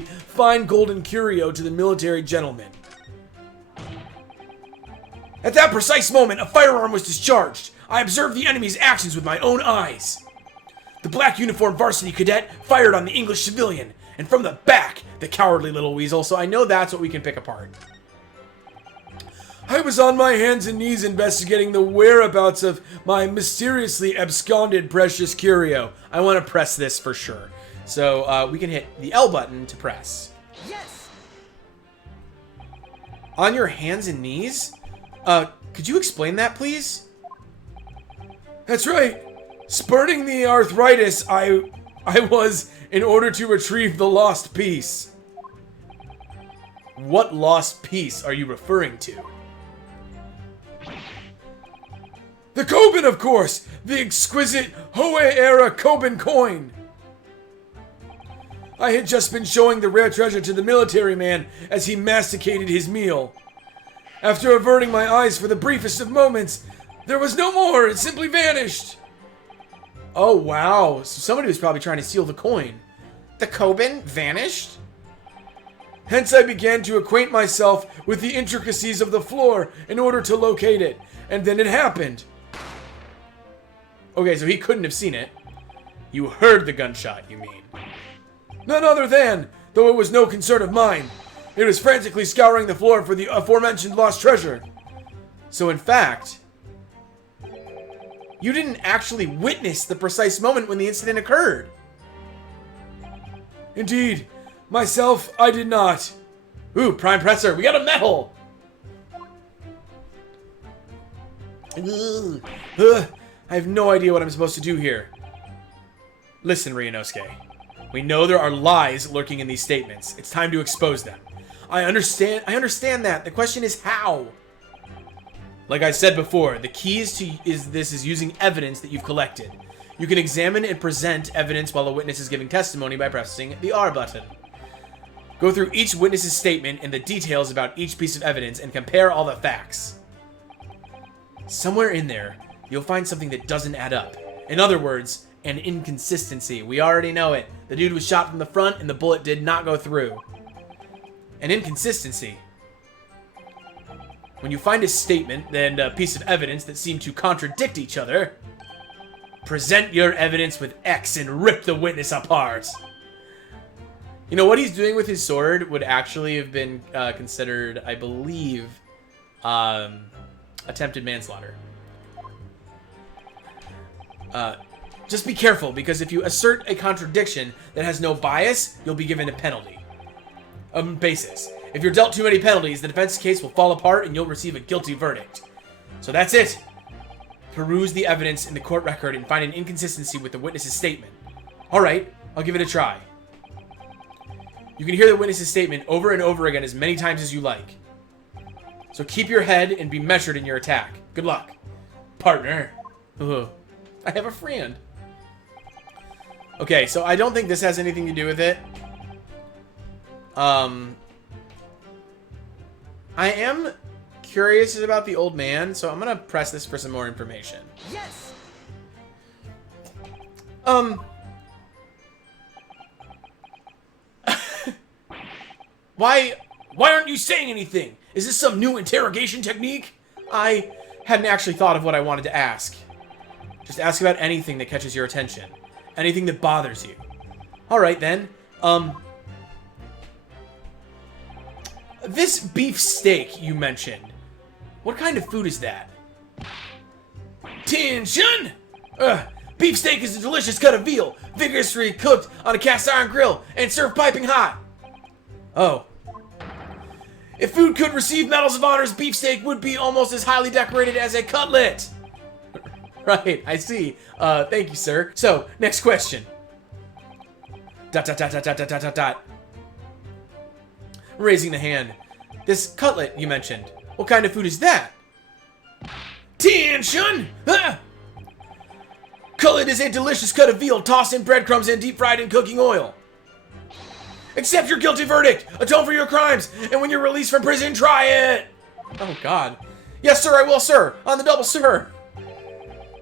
fine golden curio to the military gentleman. At that precise moment, a firearm was discharged. I observed the enemy's actions with my own eyes. The black uniformed varsity cadet fired on the English civilian, and from the back, the cowardly little weasel, so I know that's what we can pick apart. I was on my hands and knees investigating the whereabouts of my mysteriously absconded precious curio. I want to press this for sure. So we can hit the L button to press. Yes. On your hands and knees? Could you explain that, please? That's right. Spurning the arthritis, I was in order to retrieve the lost piece. What lost piece are you referring to? The Koban, of course! The exquisite Hoei-era Koban coin! I had just been showing the rare treasure to the military man as he masticated his meal. After averting my eyes for the briefest of moments, there was no more, it simply vanished! Oh wow, so somebody was probably trying to steal the coin. The Koban vanished? Hence I began to acquaint myself with the intricacies of the floor in order to locate it, and then it happened. Okay, so he couldn't have seen it. You heard the gunshot, you mean? None other than, though it was no concern of mine. It was frantically scouring the floor for the aforementioned lost treasure. So in fact, you didn't actually witness the precise moment when the incident occurred. Indeed. Myself, I did not. Ooh, Prime Presser, we got a medal! Ugh. I have no idea what I'm supposed to do here. Listen, Ryunosuke. We know there are lies lurking in these statements. It's time to expose them. I understand that. The question is how? Like I said before, the key is using evidence that you've collected. You can examine and present evidence while a witness is giving testimony by pressing the R button. Go through each witness's statement and the details about each piece of evidence and compare all the facts. Somewhere in there, you'll find something that doesn't add up. In other words, an inconsistency. We already know it. The dude was shot from the front and the bullet did not go through. An inconsistency. When you find a statement and a piece of evidence that seem to contradict each other, present your evidence with X and rip the witness apart. You know, what he's doing with his sword would actually have been considered, I believe, attempted manslaughter. Just be careful, because if you assert a contradiction that has no bias, you'll be given a penalty. Basis. If you're dealt too many penalties, the defense case will fall apart and you'll receive a guilty verdict. So that's it. Peruse the evidence in the court record and find an inconsistency with the witness's statement. Alright, I'll give it a try. You can hear the witness's statement over and over again as many times as you like. So keep your head and be measured in your attack. Good luck, partner. Ugh. I have a friend. Okay, so I don't think this has anything to do with it. I am curious about the old man, so I'm gonna press this for some more information. Yes. Why aren't you saying anything? Is this some new interrogation technique? I hadn't actually thought of what I wanted to ask. Just ask about anything that catches your attention. Anything that bothers you. Alright then. This beef steak you mentioned. What kind of food is that? Tension! Beef steak is a delicious cut of veal, vigorously cooked on a cast iron grill and served piping hot. Oh. If food could receive medals of honors, beefsteak would be almost as highly decorated as a cutlet. Right, I see. Thank you, sir. So, next question. ... Raising the hand. This cutlet you mentioned. What kind of food is that? Tension! Cutlet is a delicious cut of veal tossed in breadcrumbs and deep fried in cooking oil. Accept your guilty verdict, atone for your crimes, and when you're released from prison, try it! Oh, God. Yes, sir, I will, sir. On the double, sir.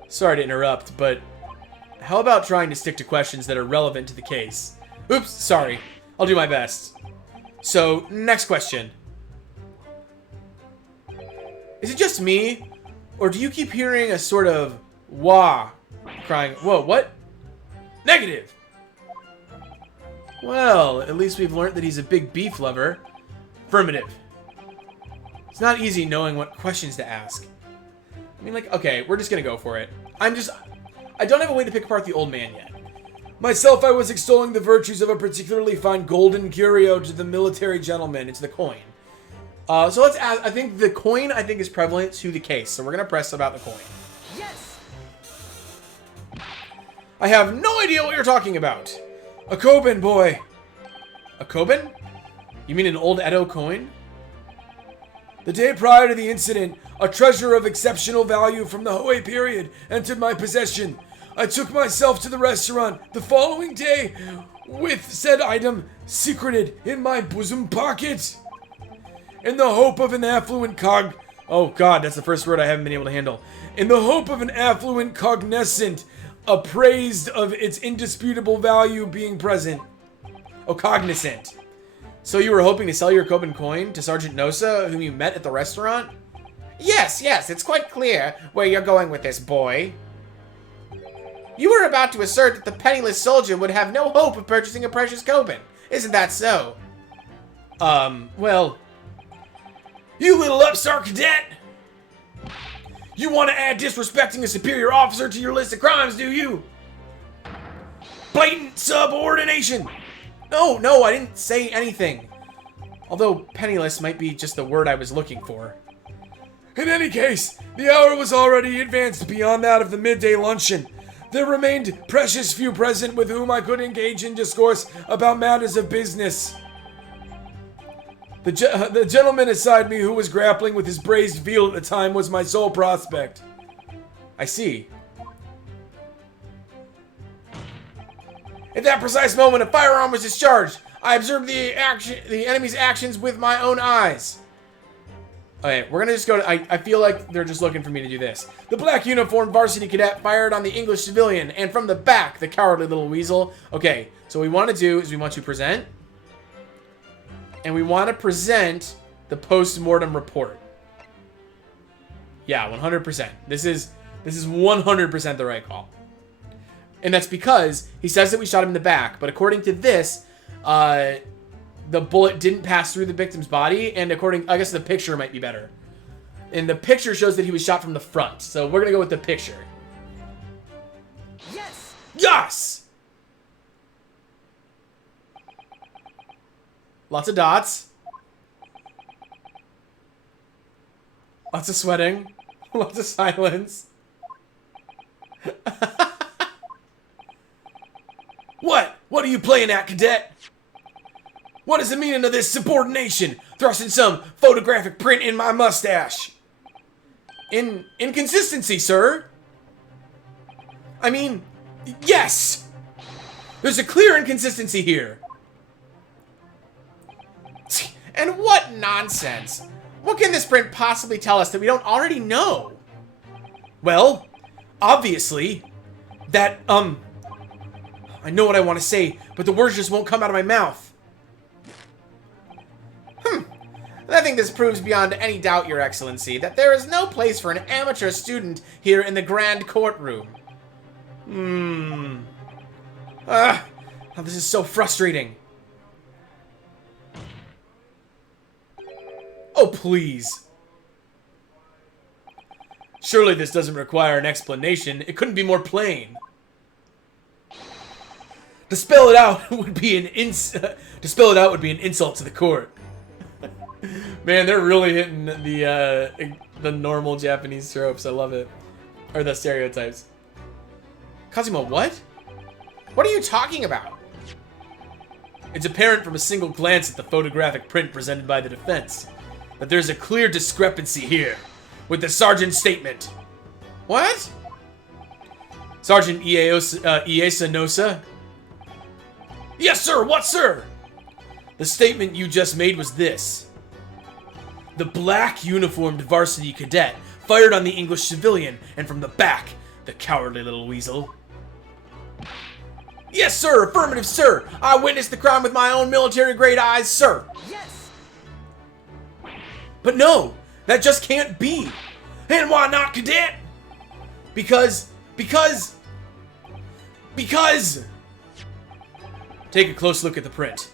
Sorry to interrupt, but how about trying to stick to questions that are relevant to the case? Oops, sorry. I'll do my best. So, next question. Is it just me, or do you keep hearing a sort of wah crying? Whoa, what? Negative! Well, at least we've learned that he's a big beef lover. Affirmative. It's not easy knowing what questions to ask. I mean, like, okay, we're just gonna go for it. I don't have a way to pick apart the old man yet. Myself, I was extolling the virtues of a particularly fine golden curio to the military gentleman. It's the coin. So let's ask, I think the coin, is prevalent to the case. So we're gonna press about the coin. Yes. I have no idea what you're talking about. A Koban, boy. A Koban? You mean an old Edo coin? The day prior to the incident, a treasure of exceptional value from the Hoei period entered my possession. I took myself to the restaurant the following day with said item secreted in my bosom pocket. In the hope of an affluent Oh god, that's the first word I haven't been able to handle. In the hope of an affluent cognizant appraised of its indisputable value being present. Oh, cognizant. So you were hoping to sell your Koban coin to Sergeant Nosa, whom you met at the restaurant? Yes, it's quite clear where you're going with this, boy. You were about to assert that the penniless soldier would have no hope of purchasing a precious Koban. Isn't that so? Well... You little upstart cadet! You want to add disrespecting a superior officer to your list of crimes, do you? Blatant subordination! No, I didn't say anything. Although penniless might be just the word I was looking for. In any case, the hour was already advanced beyond that of the midday luncheon. There remained precious few present with whom I could engage in discourse about matters of business. The gentleman beside me who was grappling with his braised veal at the time was my sole prospect. I see. At that precise moment, a firearm was discharged. I observed the enemy's actions with my own eyes. Okay, we're gonna just go to... I feel like they're just looking for me to do this. The black uniformed varsity cadet fired on the English civilian, and from the back, The cowardly little weasel. Okay, so what we want to do is we want to present. And we want to present the post-mortem report. Yeah, 100%. This is 100% the right call. And that's because he says that we shot him in the back, but according to this, the bullet didn't pass through the victim's body, and I guess the picture might be better. And the picture shows that he was shot from the front, so we're gonna go with the picture. Yes. yes! Lots of dots. Lots of sweating. Lots of silence. What? What are you playing at, cadet? What is the meaning of this subordination? Thrusting some photographic print in my mustache. Inconsistency, sir. I mean, Yes! there's a clear inconsistency here. And what nonsense! What can this print possibly tell us that we don't already know? Well, obviously, that, I know what I want to say, but the words just won't come out of my mouth. I think this proves beyond any doubt, Your Excellency, that there is no place for an amateur student here in the Grand Courtroom. Oh, this is so frustrating. Oh, please. Surely this doesn't require an explanation. It couldn't be more plain. To spell it out would be an insult to the court. Man, they're really hitting the normal Japanese tropes. I love it. Or the stereotypes. Kazuma, what? What are you talking about? It's apparent from a single glance at the photographic print presented by the defense that there's a clear discrepancy here with the sergeant's statement. What? Sergeant Iesa Nosa? Yes, sir. What, sir? The statement you just made was this. The black uniformed varsity cadet fired on the English civilian, and from the back, the cowardly little weasel. Yes, sir. Affirmative, sir. I witnessed the crime with my own military-grade eyes, sir. Yes! But no, that just can't be. And why not, cadet? Because... Take a close look at the print.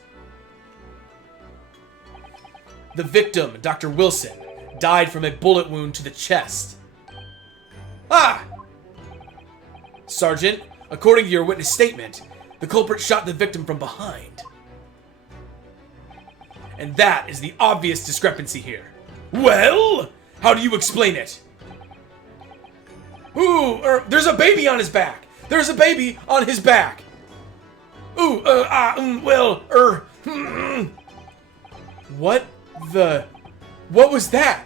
The victim, Dr. Wilson, died from a bullet wound to the chest. Ah! Sergeant, according to your witness statement, the culprit shot the victim from behind. And that is the obvious discrepancy here. Well, how do you explain it? Ooh, there's a baby on his back. There's a baby on his back. Ooh, What was that?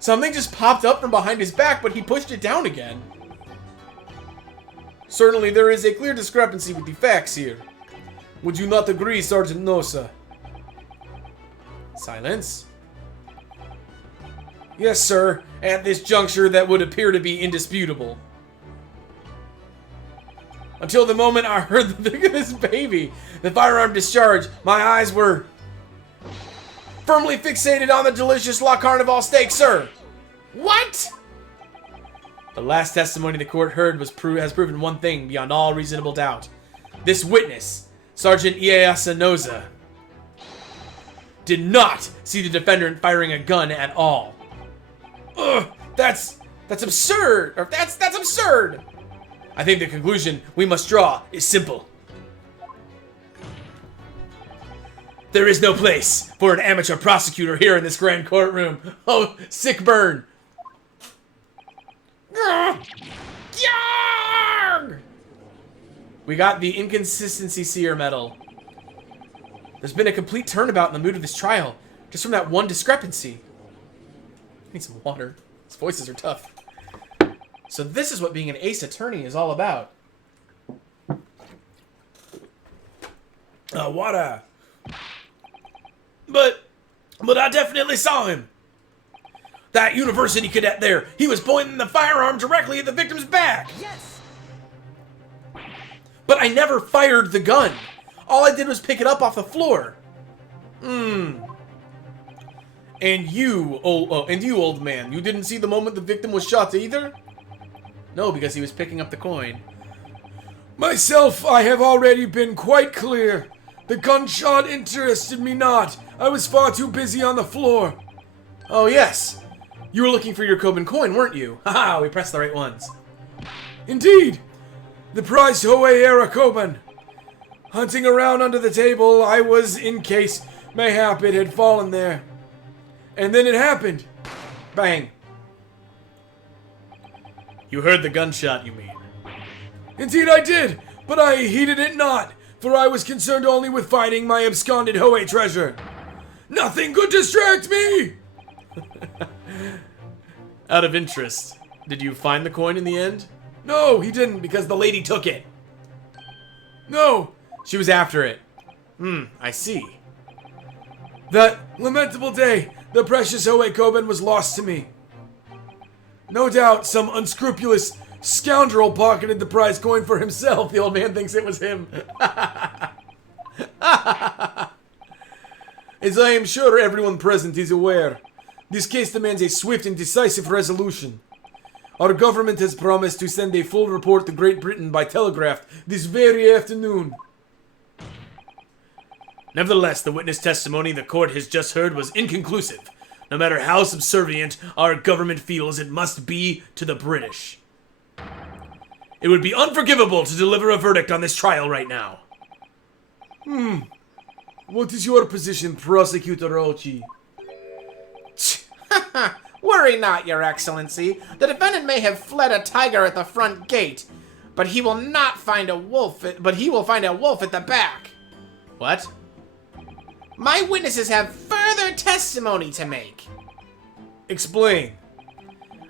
Something just popped up from behind his back, but he pushed it down again. Certainly there is a clear discrepancy with the facts here. Would you not agree, Sergeant Nosa? Silence. Yes, sir. At this juncture, that would appear to be indisputable. Until the moment I heard the thing of this baby, the firearm discharge, my eyes were firmly fixated on the delicious La Carnival steak, sir. What? The last testimony the court heard has proven one thing beyond all reasonable doubt. This witness, Sergeant Iesa Nosa, did not see the defendant firing a gun at all. Ugh, that's absurd. Or that's absurd. I think the conclusion we must draw is simple. There is no place for an amateur prosecutor here in this grand courtroom. Oh, sick burn. We got the Inconsistency Seer medal. There's been a complete turnabout in the mood of this trial, just from that one discrepancy. I need some water. These voices are tough. So this is what being an ace attorney is all about. Water. But I definitely saw him. That university cadet there, he was pointing the firearm directly at the victim's back. Yes! But I never fired the gun. All I did was pick it up off the floor. And you, old man, you didn't see the moment the victim was shot either? No, because he was picking up the coin. Myself, I have already been quite clear. The gunshot interested me not. I was far too busy on the floor. Oh, yes. You were looking for your Koban coin, weren't you? Haha, we pressed the right ones. Indeed. The prized Hoei-era Koban. Hunting around under the table, I was in case mayhap it had fallen there. And then it happened. Bang. You heard the gunshot, you mean? Indeed I did, but I heeded it not, for I was concerned only with finding my absconded Hoei treasure. Nothing could distract me! Out of interest, did you find the coin in the end? No, he didn't, Because the lady took it. No, She was after it. I see. That lamentable day, the precious Hohe Koben was lost to me. No doubt some unscrupulous scoundrel pocketed the prize coin for himself. The old man thinks it was him. As I am sure everyone present is aware, this case demands a swift and decisive resolution. Our government has promised to send a full report to Great Britain by telegraph this very afternoon. Nevertheless, the witness testimony the court has just heard was inconclusive. No matter how subservient our government feels it must be to the British. It would be unforgivable to deliver a verdict on this trial right now. What is your position, Prosecutor Ochi? Worry not, Your Excellency. The defendant may have fled a tiger at the front gate, but he will not find a wolf. He will find a wolf at the back. What? My witnesses have further testimony to make. Explain.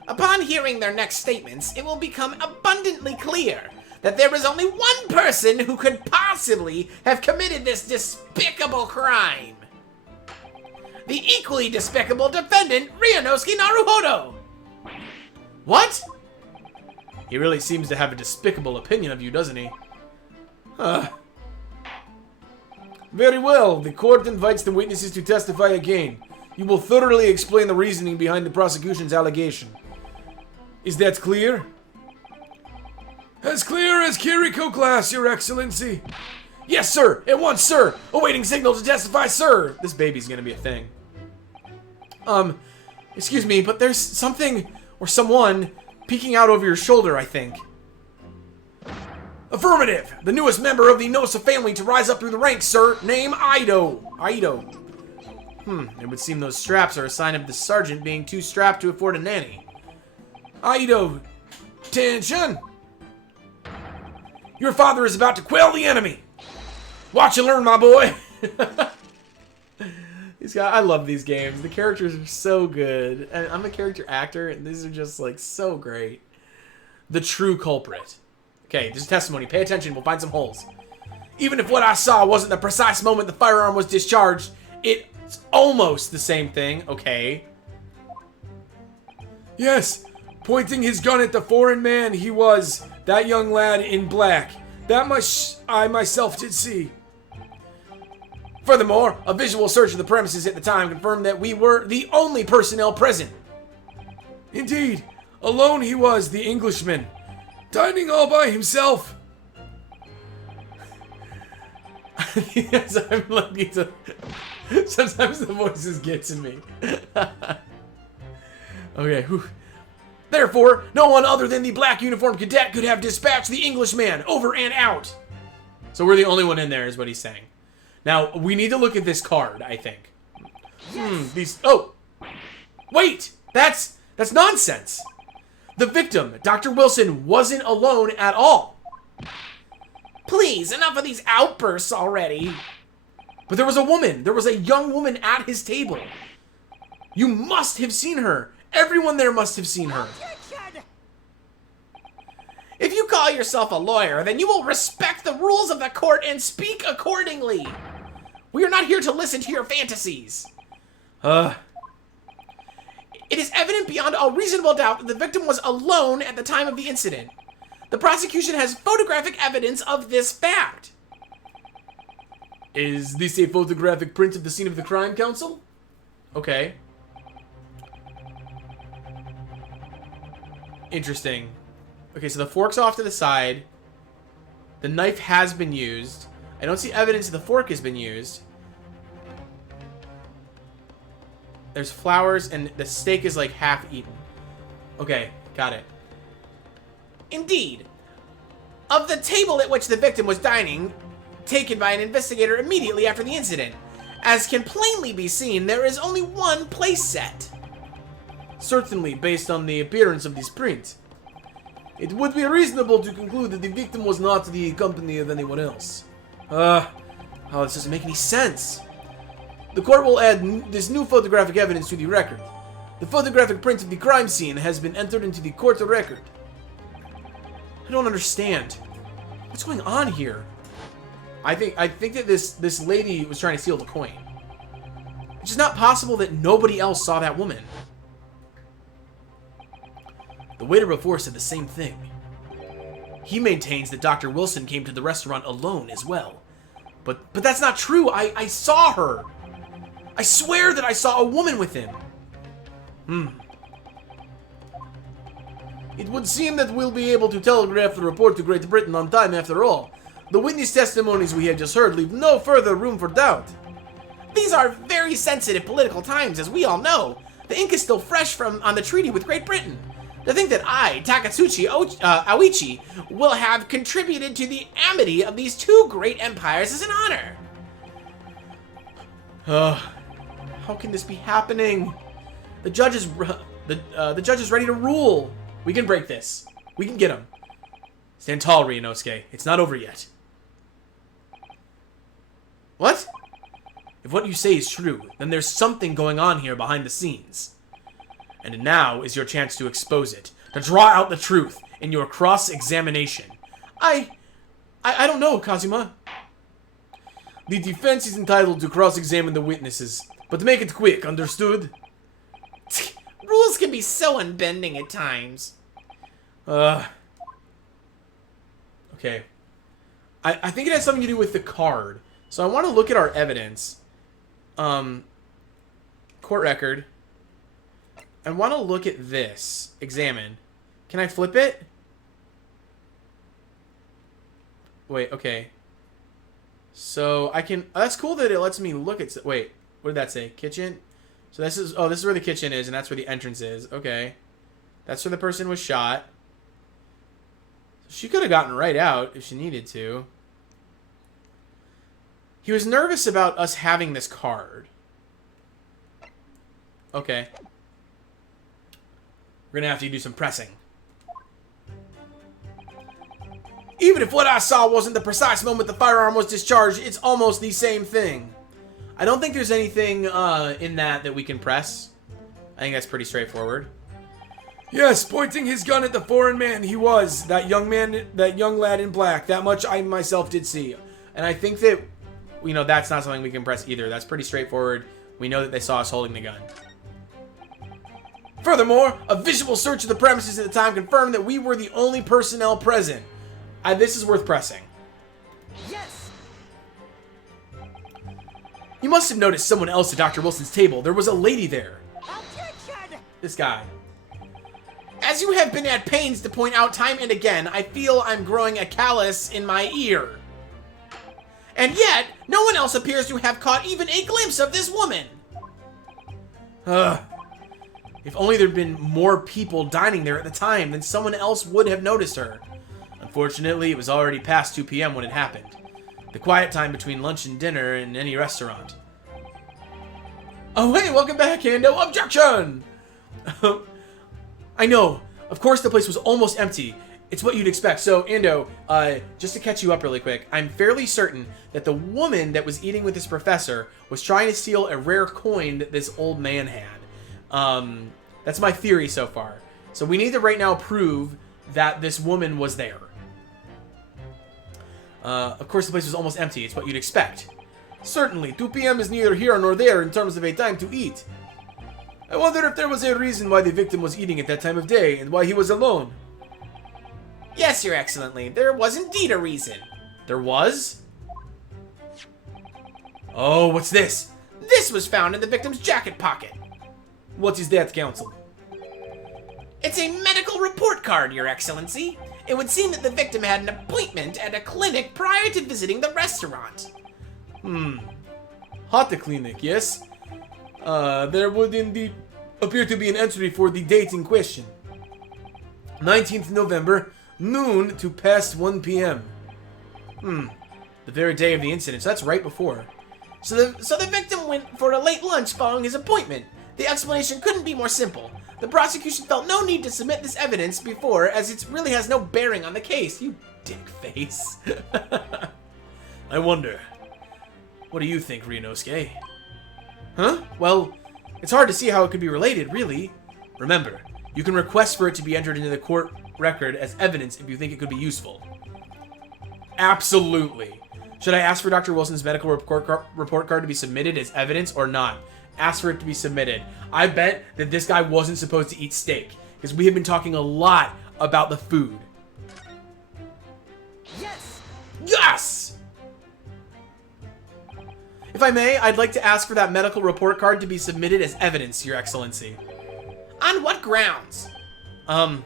Upon hearing their next statements, it will become abundantly clear that there is only one person who could possibly have committed this despicable crime. The equally despicable defendant, Ryunosuke Naruhodo. What? He really seems to have a despicable opinion of you, doesn't he? Very well. The court invites the witnesses to testify again. You will thoroughly explain the reasoning behind the prosecution's allegation. Is that clear? As clear as Kiriko glass, Your Excellency. Yes, sir! At once, sir! Awaiting signal to testify, sir! This baby's gonna be a thing. Excuse me, but there's something or someone peeking out over your shoulder, I think. Affirmative! The newest member of the Nosa family to rise up through the ranks, sir. Name Aido. Aido. It would seem those straps are a sign of the sergeant being too strapped to afford a nanny. Aido. Tension. Your father is about to quell the enemy. Watch and learn, my boy. I love these games. The characters are so good. And I'm a character actor, and these are just, like, so great. The true culprit. Okay, this is testimony. Pay attention. We'll find some holes. Even if what I saw wasn't the precise moment the firearm was discharged, it's almost the same thing. Okay. Yes. Pointing his gun at the foreign man, he was that young lad in black. That much I myself did see. Furthermore, a visual search of the premises at the time confirmed that we were the only personnel present. Indeed. Alone he was, the Englishman. Dining all by himself. Yes, I'm lucky to... Sometimes the voices get to me. Okay, whew. Therefore, no one other than the black uniformed cadet could have dispatched the Englishman. Over and out. So we're the only one in there, is what he's saying. Now, we need to look at this card, I think. These... Oh! Wait! That's nonsense! The victim, Dr. Wilson, wasn't alone at all. Please, enough of these outbursts already. But there was a woman. There was a young woman at his table. You must have seen her. Everyone there must have seen her. If you call yourself a lawyer, then you will respect the rules of the court and speak accordingly. We are not here to listen to your fantasies. It is evident beyond all reasonable doubt that the victim was alone at the time of the incident. The prosecution has photographic evidence of this fact. Is this a photographic print of the scene of the crime, counsel? Okay. Interesting. Okay, so the fork's off to the side. The knife has been used. I don't see evidence the fork has been used. There's flowers, and the steak is like half eaten. Okay, got it. Indeed. Of the table at which the victim was dining, taken by an investigator immediately after the incident, as can plainly be seen, there is only one place set. Certainly, based on the appearance of this print. It would be reasonable to conclude that the victim was not the company of anyone else. Oh, this doesn't make any sense. The court will add this new photographic evidence to the record. The photographic print of the crime scene has been entered into the court record. I don't understand. What's going on here? I think that this lady was trying to steal the coin. It's just not possible that nobody else saw that woman. The waiter before said the same thing. He maintains that Dr. Wilson came to the restaurant alone as well. But that's not true. I saw her. I swear that I saw a woman with him. It would seem that we'll be able to telegraph the report to Great Britain on time after all. The witness testimonies we have just heard leave no further room for doubt. These are very sensitive political times, as we all know. The ink is still fresh on the treaty with Great Britain. To think that I, Takatsuchi Aoichi, will have contributed to the amity of these two great empires is an honor. How can this be happening? The judge is ready to rule. We can break this. We can get him. Stand tall, Ryunosuke. It's not over yet. What? If what you say is true, then there's something going on here behind the scenes. And now is your chance to expose it, to draw out the truth in your cross-examination. I don't know, Kazuma. The defense is entitled to cross-examine the witnesses, but make it quick, understood? Rules can be so unbending at times. Okay. I think it has something to do with the card. So I want to look at our evidence. Court record. I want to look at this. Examine. Can I flip it? Wait, okay. So I can... that's cool that it lets me look at... Wait, what did that say? Kitchen? So this is... Oh, this is where the kitchen is, and that's where the entrance is. Okay. That's where the person was shot. She could have gotten right out if she needed to. He was nervous about us having this card. Okay. We're gonna have to do some pressing. Even if what I saw wasn't the precise moment the firearm was discharged, it's almost the same thing. I don't think there's anything in that we can press. I think that's pretty straightforward. Yes, pointing his gun at the foreign man, he was. That young man, that young lad in black. That much I myself did see. And I think that, you know, that's not something we can press either. That's pretty straightforward. We know that they saw us holding the gun. Furthermore, a visual search of the premises at the time confirmed that we were the only personnel present. This is worth pressing. Yes! You must have noticed someone else at Dr. Wilson's table. There was a lady there. Objection! This guy. As you have been at pains to point out time and again, I feel I'm growing a callus in my ear. And yet, no one else appears to have caught even a glimpse of this woman. If only there'd been more people dining there at the time, then someone else would have noticed her. Unfortunately, it was already past 2 p.m. when it happened. The quiet time between lunch and dinner in any restaurant. Oh, hey, welcome back, Ando. Objection! I know. Of course the place was almost empty. It's what you'd expect. So, Ando, just to catch you up really quick, I'm fairly certain that the woman that was eating with this professor was trying to steal a rare coin that this old man had. That's my theory so far. So we need to right now prove that this woman was there. Of course the place was almost empty. It's what you'd expect. Certainly, 2 p.m. is neither here nor there in terms of a time to eat. I wonder if there was a reason why the victim was eating at that time of day, and why he was alone. Yes, Your Excellency, there was indeed a reason. There was? Oh, what's this? This was found in the victim's jacket pocket. What is that, Counsel? It's a medical report card, Your Excellency. It would seem that the victim had an appointment at a clinic prior to visiting the restaurant. Hot clinic, yes? There would indeed appear to be an entry for the date in question. 19th November, noon to past 1 p.m. The very day of the incident, so that's right before. So the victim went for a late lunch following his appointment. The explanation couldn't be more simple. The prosecution felt no need to submit this evidence before, as it really has no bearing on the case. You dick face. I wonder. What do you think, Ryunosuke? Huh? Well, it's hard to see how it could be related, really. Remember, you can request for it to be entered into the court record as evidence if you think it could be useful. Absolutely. Should I ask for Dr. Wilson's medical report card to be submitted as evidence or not? ask for it to be submitted. I bet that this guy wasn't supposed to eat steak, because we have been talking a lot about the food. Yes! Yes! If I may, I'd like to ask for that medical report card to be submitted as evidence, Your Excellency. On what grounds? The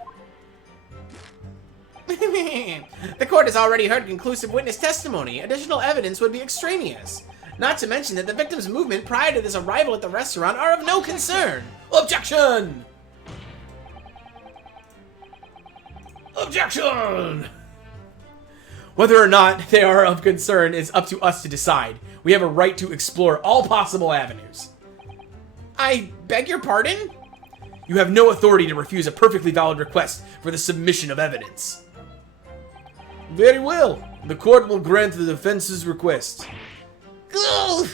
court has already heard conclusive witness testimony. Additional evidence would be extraneous. Not to mention that the victim's movement prior to this arrival at the restaurant are of no concern. Objection! Objection! Whether or not they are of concern is up to us to decide. We have a right to explore all possible avenues. I beg your pardon? You have no authority to refuse a perfectly valid request for the submission of evidence. Very well. The court will grant the defense's request. Ugh.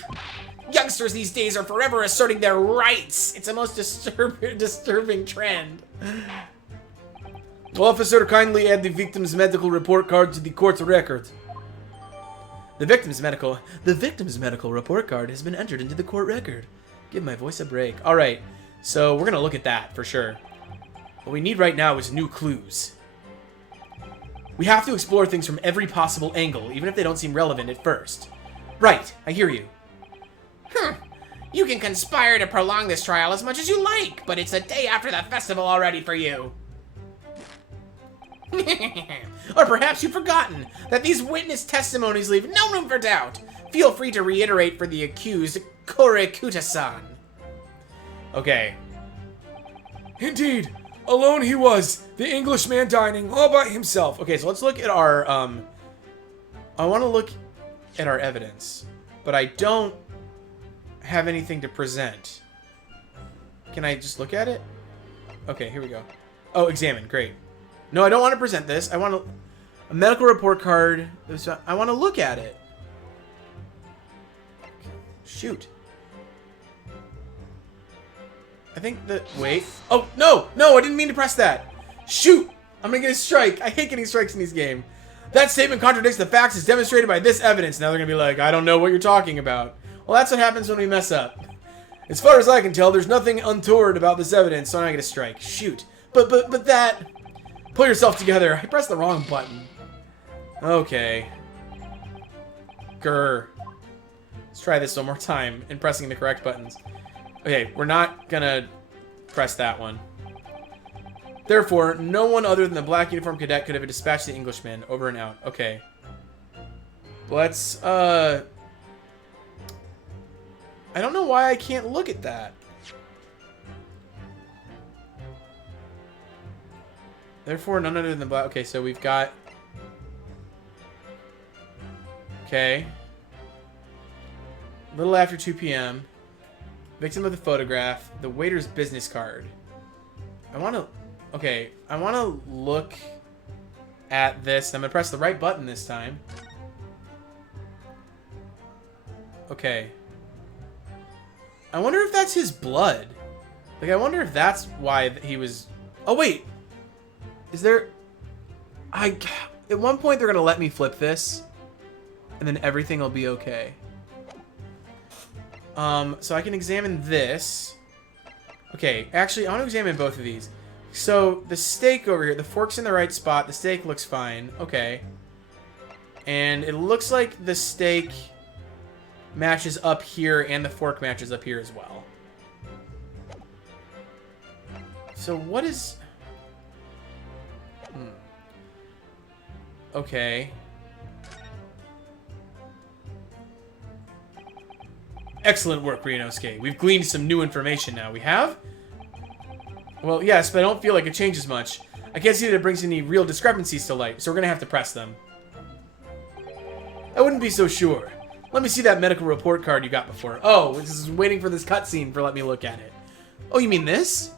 Youngsters these days are forever asserting their rights. It's a most disturbing trend. Officer, kindly add the victim's medical report card to the court's record. The victim's medical report card has been entered into the court record. Give my voice a break. All right, so we're gonna look at that for sure. What we need right now is new clues. We have to explore things from every possible angle, even if they don't seem relevant at first. Right, I hear you. You can conspire to prolong this trial as much as you like, but it's a day after the festival already for you. Or perhaps you've forgotten that these witness testimonies leave no room for doubt. Feel free to reiterate for the accused, Korekuta-san. Okay. Indeed, alone he was, the Englishman dining all by himself. Okay, so let's look at our, I want to look at our evidence, but I don't have anything to present. Can I just look at it? Okay, here we go. Oh, examine, great. No, I don't want to present this. I want a medical report card. I want to look at it. Shoot. I think that... Wait. Oh, no! No, I didn't mean to press that. Shoot! I'm gonna get a strike. I hate getting strikes in this game. That statement contradicts the facts as demonstrated by this evidence. Now they're gonna be like, I don't know what you're talking about. Well, that's what happens when we mess up. As far as I can tell, there's nothing untoward about this evidence, so I'm not gonna strike. Shoot. But that... Pull yourself together. I pressed the wrong button. Okay. Grr. Let's try this one more time in pressing the correct buttons. Okay, we're not gonna press that one. Therefore, no one other than the black uniform cadet could have dispatched the Englishman. Over and out. Okay. Let's, I don't know why I can't look at that. Therefore, none other than the black... Okay, so we've got... Okay. A little after 2 p.m. Victim of the photograph. The waiter's business card. I want to... Okay, I want to look at this. I'm going to press the right button this time. Okay. I wonder if that's his blood. Like, I wonder if that's why he was... Oh, wait! Is there... At one point, they're going to let me flip this. And then everything will be okay. So I can examine this. Okay, actually, I want to examine both of these. So, the steak over here, the fork's in the right spot. The steak looks fine. Okay. And it looks like the steak matches up here, and the fork matches up here as well. So, what is... Okay. Excellent work, Ryunosuke. We've gleaned some new information now. We have? Well, yes, but I don't feel like it changes much. I can't see that it brings any real discrepancies to light, so we're gonna have to press them. I wouldn't be so sure. Let me see that medical report card you got before. Oh, this is waiting for this cutscene for let me look at it. Oh, you mean this?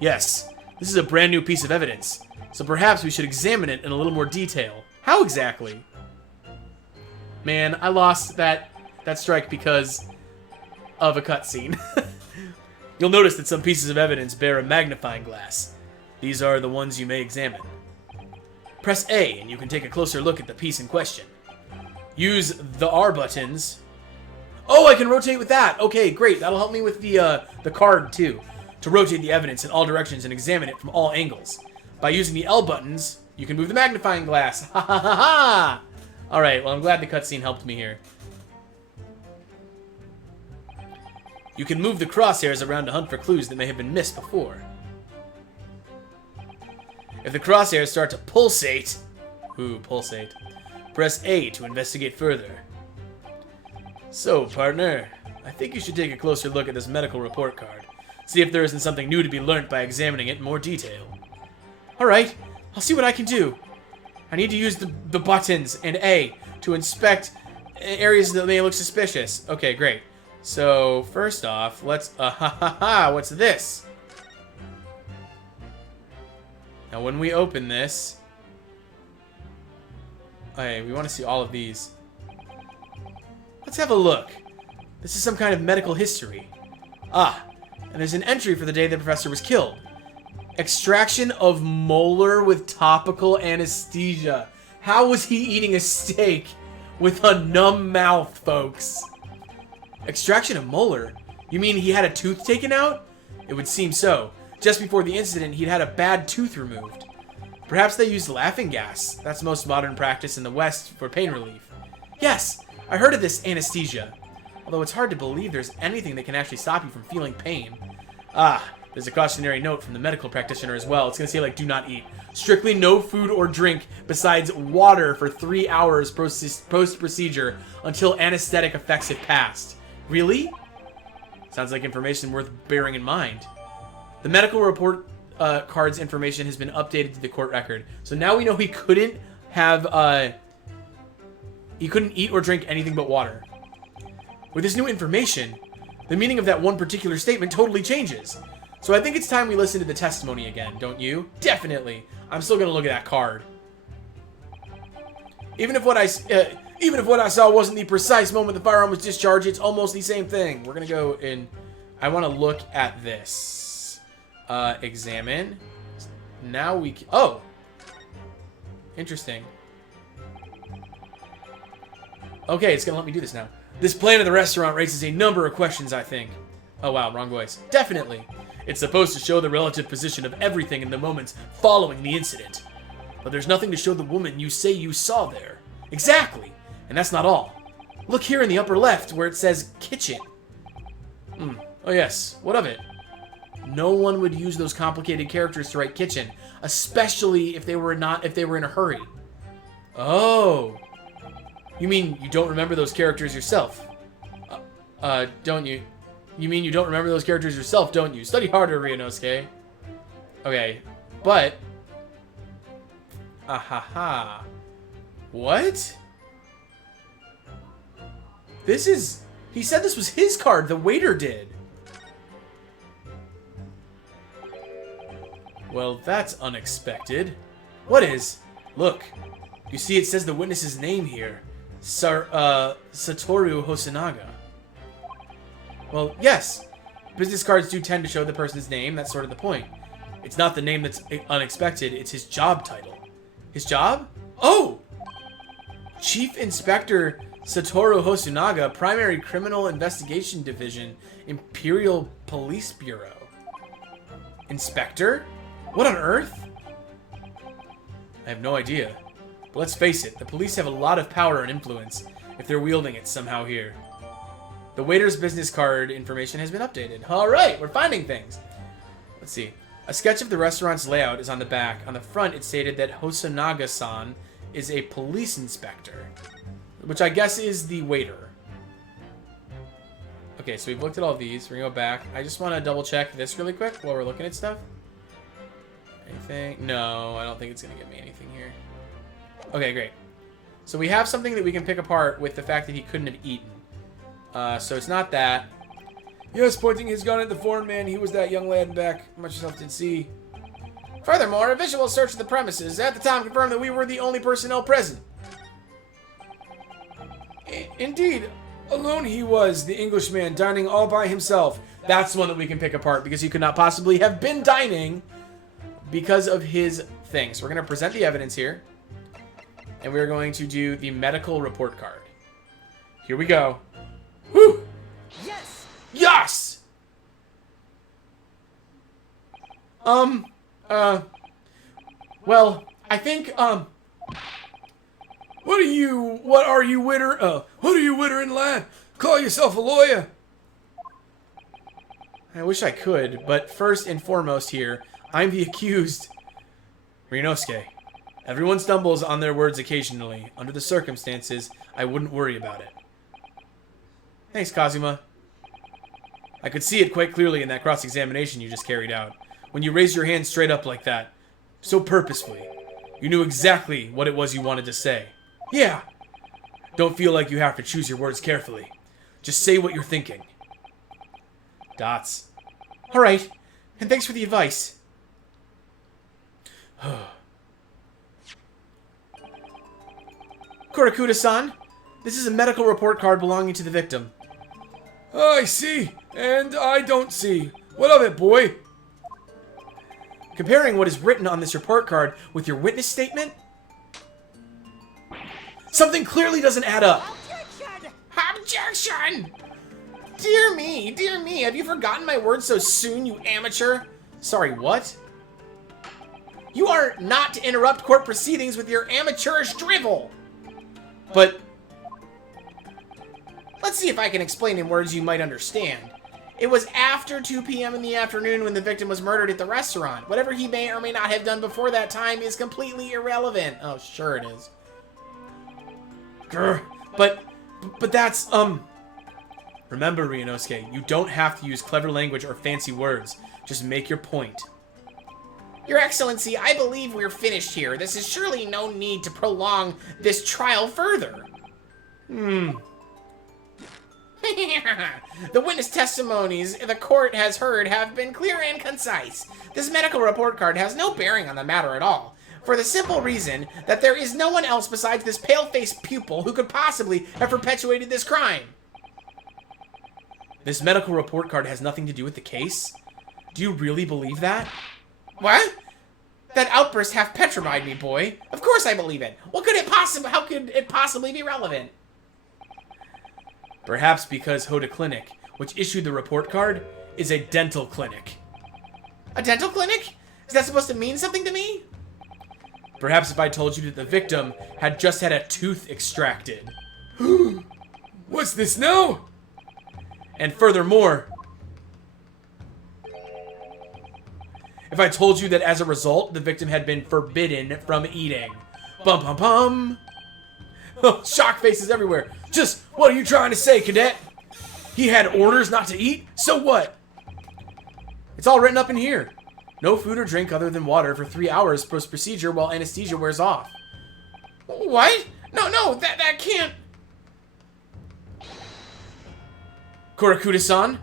Yes. This is a brand new piece of evidence. So perhaps we should examine it in a little more detail. How exactly? Man, I lost that strike because of a cutscene. You'll notice that some pieces of evidence bear a magnifying glass. These are the ones you may examine. Press A and you can take a closer look at the piece in question. Use the R buttons. Oh, I can rotate with that. Okay, great. That'll help me with the card, too. To rotate the evidence in all directions and examine it from all angles. By using the L buttons, you can move the magnifying glass. Ha ha ha ha! Alright, well, I'm glad the cutscene helped me here. You can move the crosshairs around to hunt for clues that may have been missed before. If the crosshairs start to pulsate... Ooh, pulsate. Press A to investigate further. So, partner, I think you should take a closer look at this medical report card. See if there isn't something new to be learnt by examining it in more detail. Alright, I'll see what I can do. I need to use the buttons and A to inspect areas that may look suspicious. Okay, great. So, first off, let's... what's this? Now, when we open this... Okay, we want to see all of these. Let's have a look. This is some kind of medical history. Ah, and there's an entry for the day the professor was killed. Extraction of molar with topical anesthesia. How was he eating a steak with a numb mouth, folks? Extraction of molar? You mean he had a tooth taken out? It would seem so. Just before the incident, he'd had a bad tooth removed. Perhaps they used laughing gas. That's most modern practice in the West for pain relief. Yes, I heard of this anesthesia. Although it's hard to believe there's anything that can actually stop you from feeling pain. Ah, there's a cautionary note from the medical practitioner as well. It's going to say, like, do not eat. Strictly no food or drink besides water for 3 hours post-procedure until anesthetic effects have passed. Really? Sounds like information worth bearing in mind. The medical report card's information has been updated to the court record. So now we know he couldn't have, he couldn't eat or drink anything but water. With this new information, the meaning of that one particular statement totally changes. So I think it's time we listen to the testimony again, don't you? Definitely. I'm still gonna look at that card. Even if what I saw wasn't the precise moment the firearm was discharged, it's almost the same thing. We're gonna go in. I want to look at this. Examine. Now we can. Oh, interesting. Okay, it's gonna let me do this now. This plan of the restaurant raises a number of questions, I think. Oh wow, wrong voice. Definitely. It's supposed to show the relative position of everything in the moments following the incident. But there's nothing to show the woman you say you saw there. Exactly. And that's not all. Look here in the upper left where it says kitchen. Oh yes, what of it? No one would use those complicated characters to write kitchen, especially if they were in a hurry. Oh. You mean you don't remember those characters yourself? Don't you? You mean you don't remember those characters yourself, don't you? Study harder, Ryunosuke. Okay, but... Ahaha. What? This is... He said this was his card. The waiter did. Well, that's unexpected. What is? Look. You see it says the witness's name here. Satoru Hosonaga. Well, yes. Business cards do tend to show the person's name. That's sort of the point. It's not the name that's unexpected. It's his job title. His job? Oh! Chief Inspector Satoru Hosonaga, Primary Criminal Investigation Division, Imperial Police Bureau. Inspector? What on earth? I have no idea. But let's face it, the police have a lot of power and influence if they're wielding it somehow here. The waiter's business card information has been updated. Alright, we're finding things. Let's see. A sketch of the restaurant's layout is on the back. On the front, it stated that Hosonaga-san is a police inspector, which I guess is the waiter. Okay, so we've looked at all these. We're gonna go back. I just want to double check this really quick while we're looking at stuff. Anything? No, I don't think it's gonna give me anything here. Okay, great. So we have something that we can pick apart with the fact that he couldn't have eaten. So it's not that. Yes, pointing his gun at the foreign man, he was that young lad in back. Much yourself did see. Furthermore, a visual search of the premises at the time confirmed that we were the only personnel present. Indeed. Alone he was, the Englishman, dining all by himself. That's the one that we can pick apart because he could not possibly have been dining because of his thing. So we're going to present the evidence here. And we're going to do the medical report card. Here we go. Whew. Yes! Yes! Well, I think, What are you wittering, lad? Call yourself a lawyer? I wish I could, but first and foremost here, I'm the accused. Ryunosuke, everyone stumbles on their words occasionally. Under the circumstances, I wouldn't worry about it. Thanks, Kazuma. I could see it quite clearly in that cross-examination you just carried out. When you raised your hand straight up like that, so purposefully, you knew exactly what it was you wanted to say. Yeah. Don't feel like you have to choose your words carefully. Just say what you're thinking. Dots. Alright, and thanks for the advice. Kurakuda-san, this is a medical report card belonging to the victim. I see, and I don't see. What of it, boy? Comparing what is written on this report card with your witness statement, something clearly doesn't add up. Objection! Objection! Dear me, have you forgotten my words so soon, you amateur? Sorry, what? You are not to interrupt court proceedings with your amateurish drivel. But Let's see if I can explain in words you might understand. It was after 2 p.m. in the afternoon when the victim was murdered at the restaurant. Whatever he may or may not have done before that time is completely irrelevant. Oh, sure it is. Grr. But that's, Remember, Ryunosuke, you don't have to use clever language or fancy words. Just make your point. Your Excellency, I believe we're finished here. This is surely no need to prolong this trial further. The witness testimonies the court has heard have been clear and concise. This medical report card has no bearing on the matter at all, for the simple reason that there is no one else besides this pale-faced pupil who could possibly have perpetuated this crime. This medical report card has nothing to do with the case? Do you really believe that? What? That outburst half petrified me, boy. Of course I believe it. How could it possibly be relevant? Perhaps because Hoda Clinic, which issued the report card, is a dental clinic. A dental clinic? Is that supposed to mean something to me? Perhaps if I told you that the victim had just had a tooth extracted. What's this now? And furthermore, if I told you that as a result, the victim had been forbidden from eating. Bum bum bum. Oh, shock faces everywhere. Just, what are you trying to say, cadet? He had orders not to eat? So what? It's all written up in here. No food or drink other than water for 3 hours post-procedure while anesthesia wears off. What? No, that can't... Kurakuda-san,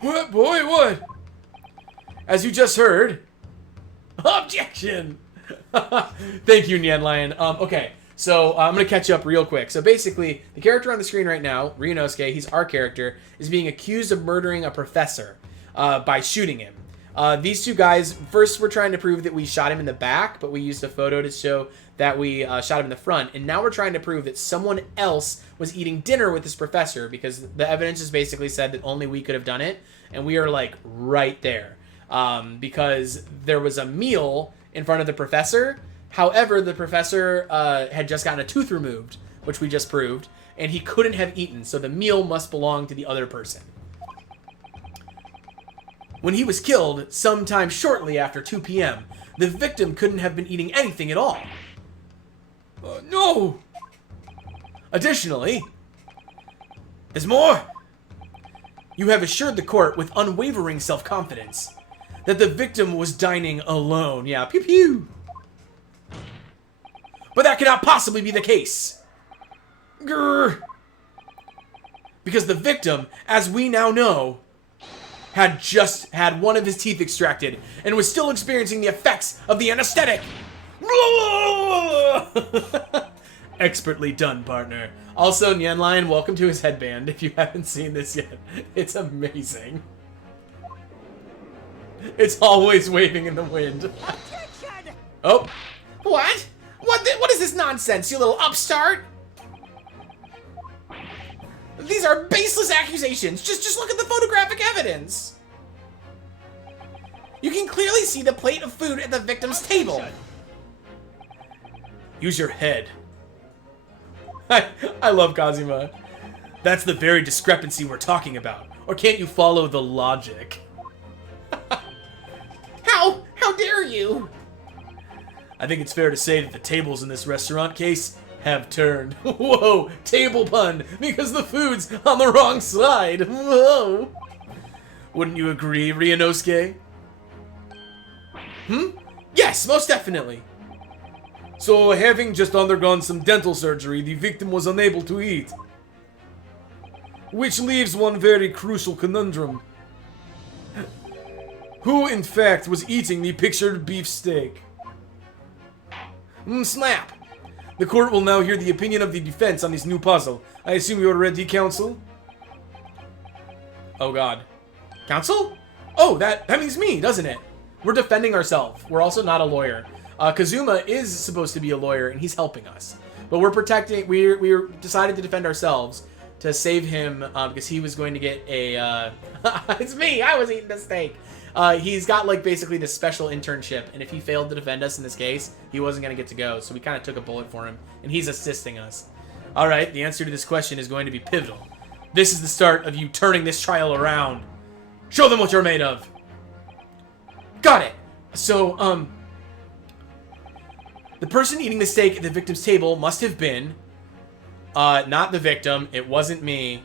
What, boy, what? as you just heard... Objection! Thank you, Nyan Lion. Okay, so I'm going to catch you up real quick. So basically, the character on the screen right now, Ryunosuke, he's our character, is being accused of murdering a professor by shooting him. These two guys, first we're trying to prove that we shot him in the back, but we used a photo to show that we shot him in the front. And now we're trying to prove that someone else was eating dinner with this professor, because the evidence has basically said that only we could have done it. And we are like right there. Because there was a meal in front of the professor. However, the professor had just gotten a tooth removed, which we just proved, and he couldn't have eaten. So the meal must belong to the other person. When he was killed, sometime shortly after 2 p.m., the victim couldn't have been eating anything at all. No! Additionally, there's more. You have assured the court with unwavering self-confidence that the victim was dining alone. Yeah, pew pew. But that cannot possibly be the case. Grr. Because the victim, as we now know, had just had one of his teeth extracted and was still experiencing the effects of the anesthetic. Expertly done, partner. Also, Nyan Lion, welcome to his headband if you haven't seen this yet. It's amazing. It's always waving in the wind. Objection! Oh, What? What is this nonsense, you little upstart? These are baseless accusations. Just look at the photographic evidence. You can clearly see the plate of food at the victim's table. Use your head. I love Kazuma. That's the very discrepancy we're talking about. Or can't you follow the logic? How dare you? I think it's fair to say that the tables in this restaurant case have turned. Whoa, table pun, because the food's on the wrong side. Whoa. Wouldn't you agree, Ryunosuke? Yes, most definitely. So, having just undergone some dental surgery, the victim was unable to eat. Which leaves one very crucial conundrum. Who, in fact, was eating the pictured beefsteak? Snap. The court will now hear the opinion of the defense on this new puzzle. I assume you are ready, counsel? Oh god. Counsel? Oh, that means me, doesn't it? We're defending ourselves. We're also not a lawyer. Kazuma is supposed to be a lawyer, and he's helping us. But we're protecting... We're decided to defend ourselves to save him, because he was going to get a... It's me! I was eating the steak! He's got, like, basically this special internship, and if he failed to defend us in this case, he wasn't going to get to go, so we kind of took a bullet for him, and he's assisting us. Alright, the answer to this question is going to be pivotal. This is the start of you turning this trial around. Show them what you're made of! Got it! So, the person eating the steak at the victim's table must have been, not the victim, it wasn't me,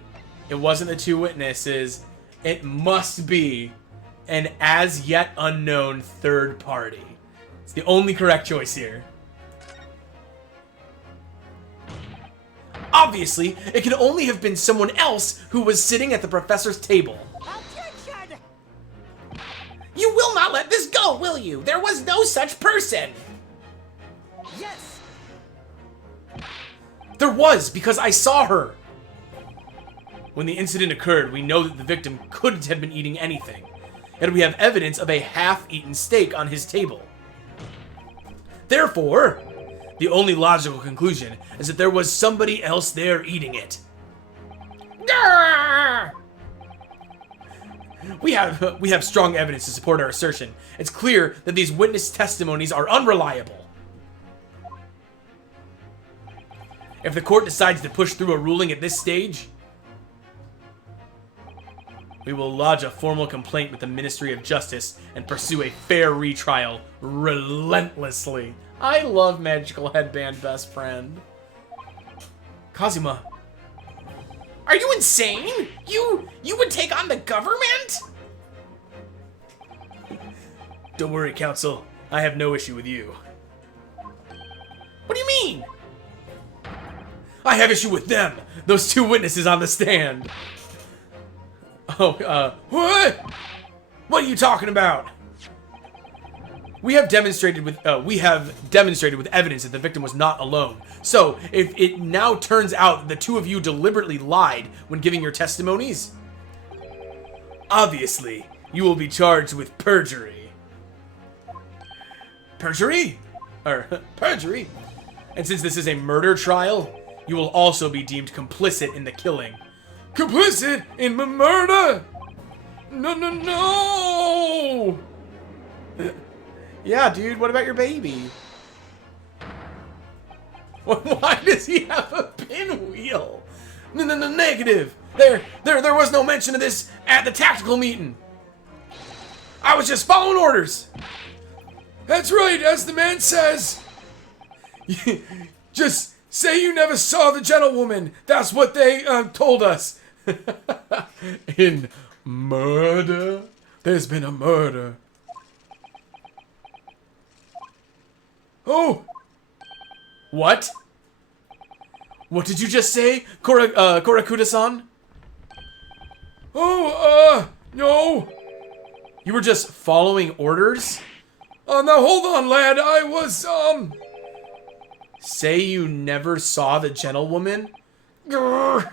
it wasn't the two witnesses, it must be an as yet unknown third party. It's the only correct choice here. Obviously, it can only have been someone else who was sitting at the professor's table. Objection! You will not let this go, will you? There was no such person! Yes! There was, because I saw her! When the incident occurred, we know that the victim couldn't have been eating anything. And we have evidence of a half-eaten steak on his table. Therefore, the only logical conclusion is that there was somebody else there eating it. Grrr! We have strong evidence to support our assertion. It's clear that these witness testimonies are unreliable. If the court decides to push through a ruling at this stage, we will lodge a formal complaint with the Ministry of Justice and pursue a fair retrial relentlessly. I love Magical Headband Best Friend. Kazuma. Are you insane? You would take on the government? Don't worry, counsel. I have no issue with you. What do you mean? I have issue with them! Those two witnesses on the stand! Oh, what? What are you talking about? We have demonstrated with evidence that the victim was not alone. So, if it now turns out the two of you deliberately lied when giving your testimonies, obviously, you will be charged with perjury. Perjury? Perjury? And since this is a murder trial, you will also be deemed complicit in the killing. Complicit in murder? No! Yeah, dude, what about your baby? Why does he have a pinwheel? Negative! There was no mention of this at the tactical meeting. I was just following orders. That's right, as the man says. Just say you never saw the gentlewoman. That's what they told us. In murder? There's been a murder. Oh! What? What did you just say, Korakuda-san? Oh, no. You were just following orders? Now hold on, lad. I was, Say you never saw the gentlewoman? Grrr.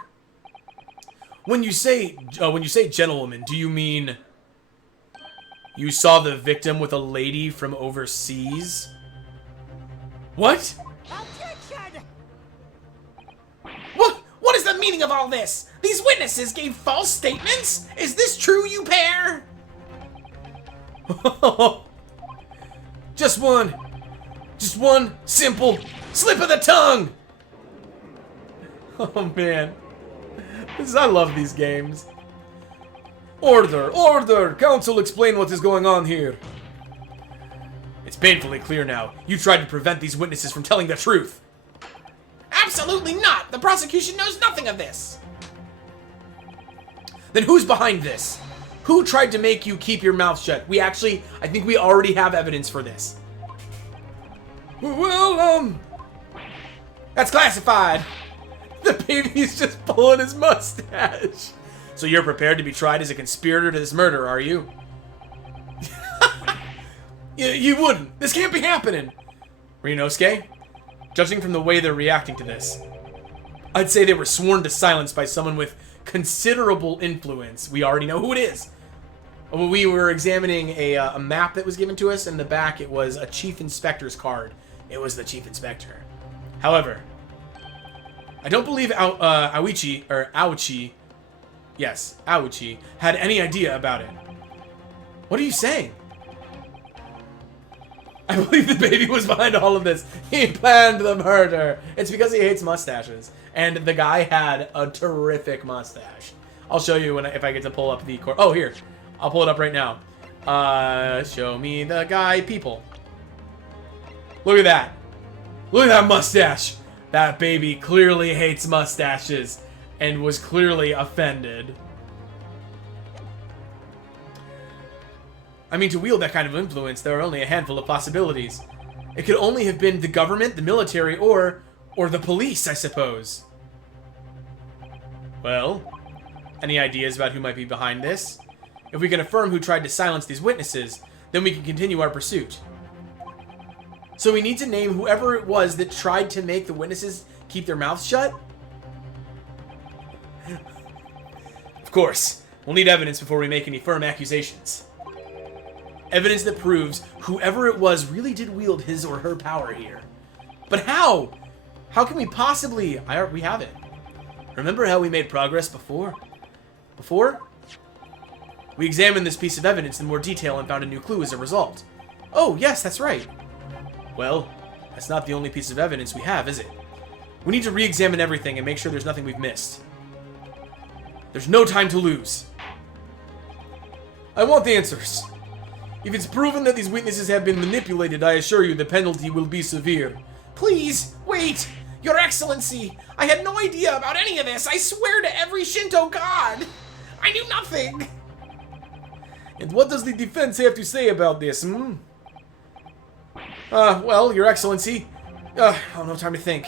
When you say gentlewoman, do you mean you saw the victim with a lady from overseas? What? Objection! What does that meaning of all this? These witnesses gave false statements? Is this true, you pair? Just one simple slip of the tongue. Oh man, I love these games. Order, order! Council, explain what is going on here. It's painfully clear now. You tried to prevent these witnesses from telling the truth. Absolutely not! The prosecution knows nothing of this! Then who's behind this? Who tried to make you keep your mouth shut? I think we already have evidence for this. Well, That's classified. the baby's just pulling his mustache. So you're prepared to be tried as a conspirator to this murder, are you? You wouldn't. This can't be happening. Ryunosuke? Judging from the way they're reacting to this, I'd say they were sworn to silence by someone with considerable influence. We already know who it is. We were examining a map that was given to us. In the back, it was a chief inspector's card. It was the chief inspector. However, I don't believe Aoichi had any idea about it. What are you saying? I believe the baby was behind all of this. He planned the murder. It's because he hates mustaches. And the guy had a terrific mustache. I'll show you if I get to pull up the court. Oh, here. I'll pull it up right now. Show me the guy, people. Look at that. Look at that mustache. That baby clearly hates mustaches and was clearly offended. I mean, to wield that kind of influence, there are only a handful of possibilities. It could only have been the government, the military, or the police, I suppose. Well, any ideas about who might be behind this? If we can affirm who tried to silence these witnesses, then we can continue our pursuit. So we need to name whoever it was that tried to make the witnesses keep their mouths shut? Of course, we'll need evidence before we make any firm accusations. Evidence that proves whoever it was really did wield his or her power here. But how? How can we possibly... we have it. Remember how we made progress before? We examined this piece of evidence in more detail and found a new clue as a result. Oh, yes, that's right. Well, that's not the only piece of evidence we have, is it? We need to re-examine everything and make sure there's nothing we've missed. There's no time to lose. I want the answers. If it's proven that these witnesses have been manipulated, I assure you the penalty will be severe. Please, wait! Your Excellency, I had no idea about any of this. I swear to every Shinto god. I knew nothing. And what does the defense have to say about this, Well, Your Excellency, I don't have time to think.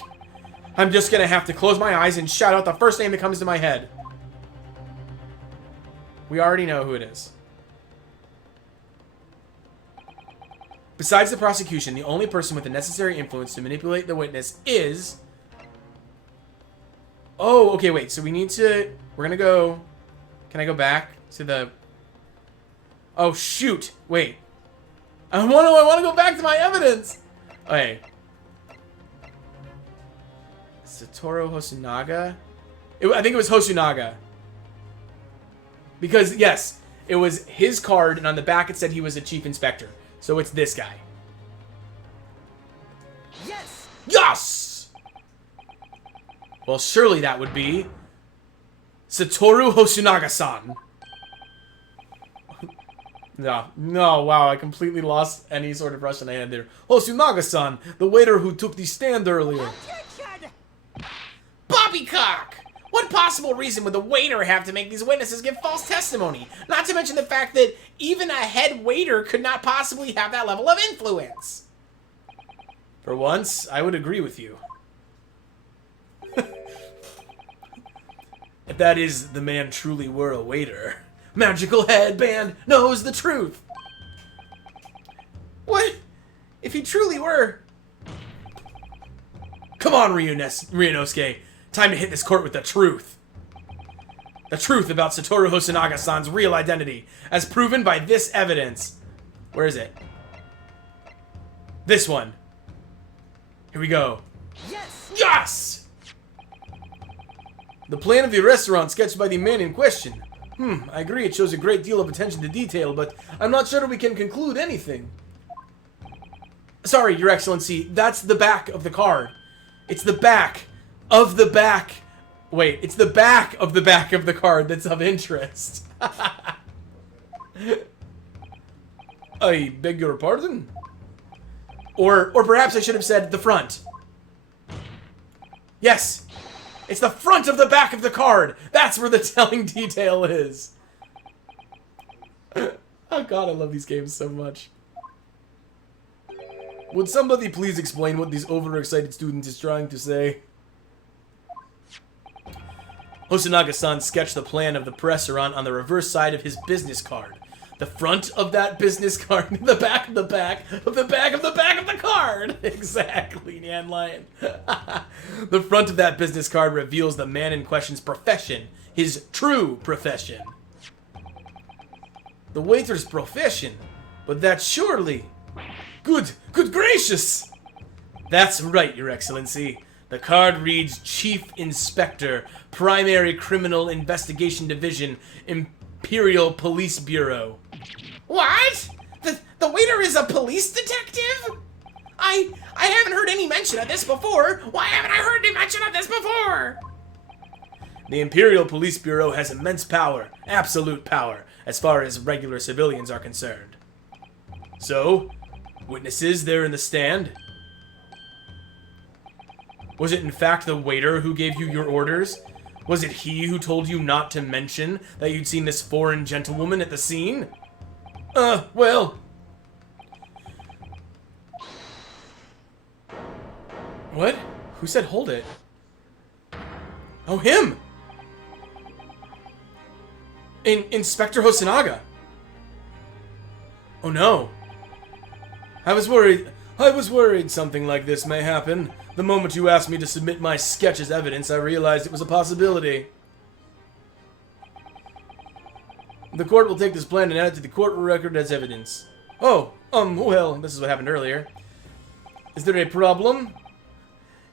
I'm just gonna have to close my eyes and shout out the first name that comes to my head. We already know who it is. Besides the prosecution, the only person with the necessary influence to manipulate the witness is... Oh, okay, wait. So we need to... We're gonna go... Can I go back to the... Oh, shoot. Wait. I want to go back to my evidence. Okay. Satoru Hosonaga? I think it was Hosonaga. Because, yes, it was his card, and on the back it said he was a chief inspector. So it's this guy. Yes! Yes! Well, surely that would be Satoru Hosonaga-san. No, wow, I completely lost any sort of Russian I had there. Hosonaga-san, the waiter who took the stand earlier. Objection! Poppycock! What possible reason would the waiter have to make these witnesses give false testimony? Not to mention the fact that even a head waiter could not possibly have that level of influence. For once, I would agree with you. If that is the man truly were a waiter. Magical headband knows the truth. What? If he truly were... Come on, Ryunosuke. Time to hit this court with the truth. The truth about Satoru Hosonaga-san's real identity, as proven by this evidence. Where is it? This one. Here we go. Yes! Yes! The plan of the restaurant sketched by the man in question. I agree it shows a great deal of attention to detail, but I'm not sure we can conclude anything. Sorry, Your Excellency, that's the back of the card. It's the back of the back. Wait, it's the back of the card that's of interest. I beg your pardon? Or perhaps I should have said the front. Yes, it's the front of the back of the card. That's where the telling detail is. Oh god, I love these games so much. Would somebody please explain what this overexcited student is trying to say? Hosonaga-san sketched the plan of the restaurant on the reverse side of his business card. The front of that business card, the back of the back of the back of the back of the card. Exactly, Nyan Lion. The front of that business card reveals the man in question's profession, his true profession. The waiter's profession? But that's surely... Good gracious! That's right, Your Excellency. The card reads Chief Inspector, Primary Criminal Investigation Division, Imperial Police Bureau. What? The waiter is a police detective? I haven't heard any mention of this before. Why haven't I heard any mention of this before? The Imperial Police Bureau has immense power, absolute power, as far as regular civilians are concerned. So, witnesses there in the stand? Was it in fact the waiter who gave you your orders? Was it he who told you not to mention that you'd seen this foreign gentlewoman at the scene? Well... What? Who said hold it? Oh, him! Inspector Hosonaga! Oh no. I was worried something like this may happen. The moment you asked me to submit my sketch as evidence, I realized it was a possibility. The court will take this plan and add it to the court record as evidence. Oh, well, this is what happened earlier. Is there a problem?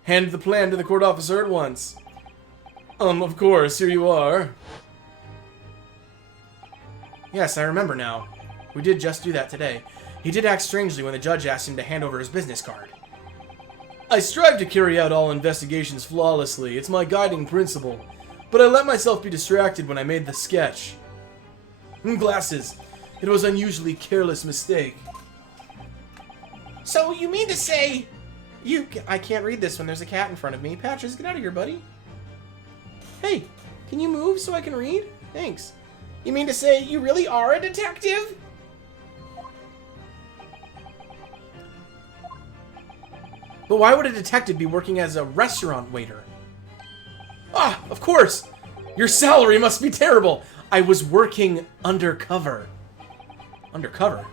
Hand the plan to the court officer at once. Of course, here you are. Yes, I remember now. We did just do that today. He did act strangely when the judge asked him to hand over his business card. I strive to carry out all investigations flawlessly. It's my guiding principle. But I let myself be distracted when I made the sketch. Glasses. It was an unusually careless mistake. So you mean to say... I can't read this when there's a cat in front of me. Patches, get out of here, buddy. Hey, can you move so I can read? Thanks. You mean to say you really are a detective? But why would a detective be working as a restaurant waiter? Ah, of course! Your salary must be terrible! I was working undercover. Undercover?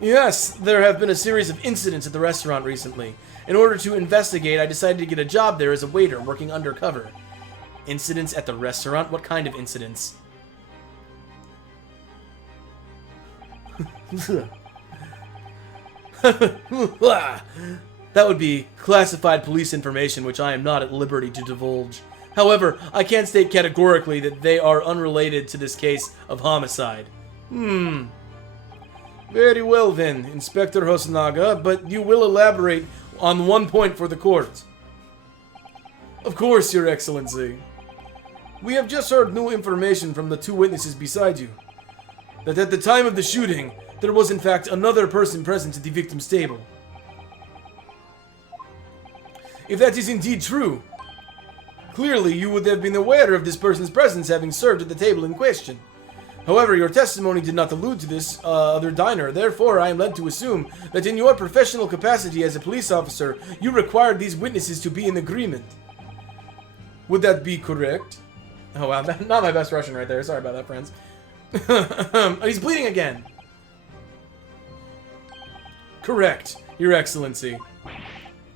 Yes, there have been a series of incidents at the restaurant recently. In order to investigate, I decided to get a job there as a waiter, working undercover. Incidents at the restaurant? What kind of incidents? That would be classified police information which I am not at liberty to divulge. However, I can state categorically that they are unrelated to this case of homicide. Very well then, Inspector Hosonaga, but you will elaborate on one point for the court. Of course, Your Excellency. We have just heard new information from the two witnesses beside you. That at the time of the shooting, there was in fact another person present at the victim's table. If that is indeed true, clearly you would have been aware of this person's presence having served at the table in question. However, your testimony did not allude to this other diner, therefore I am led to assume that in your professional capacity as a police officer, you required these witnesses to be in agreement. Would that be correct? Oh wow, not my best Russian right there, sorry about that, friends. He's bleeding again. Correct, Your Excellency.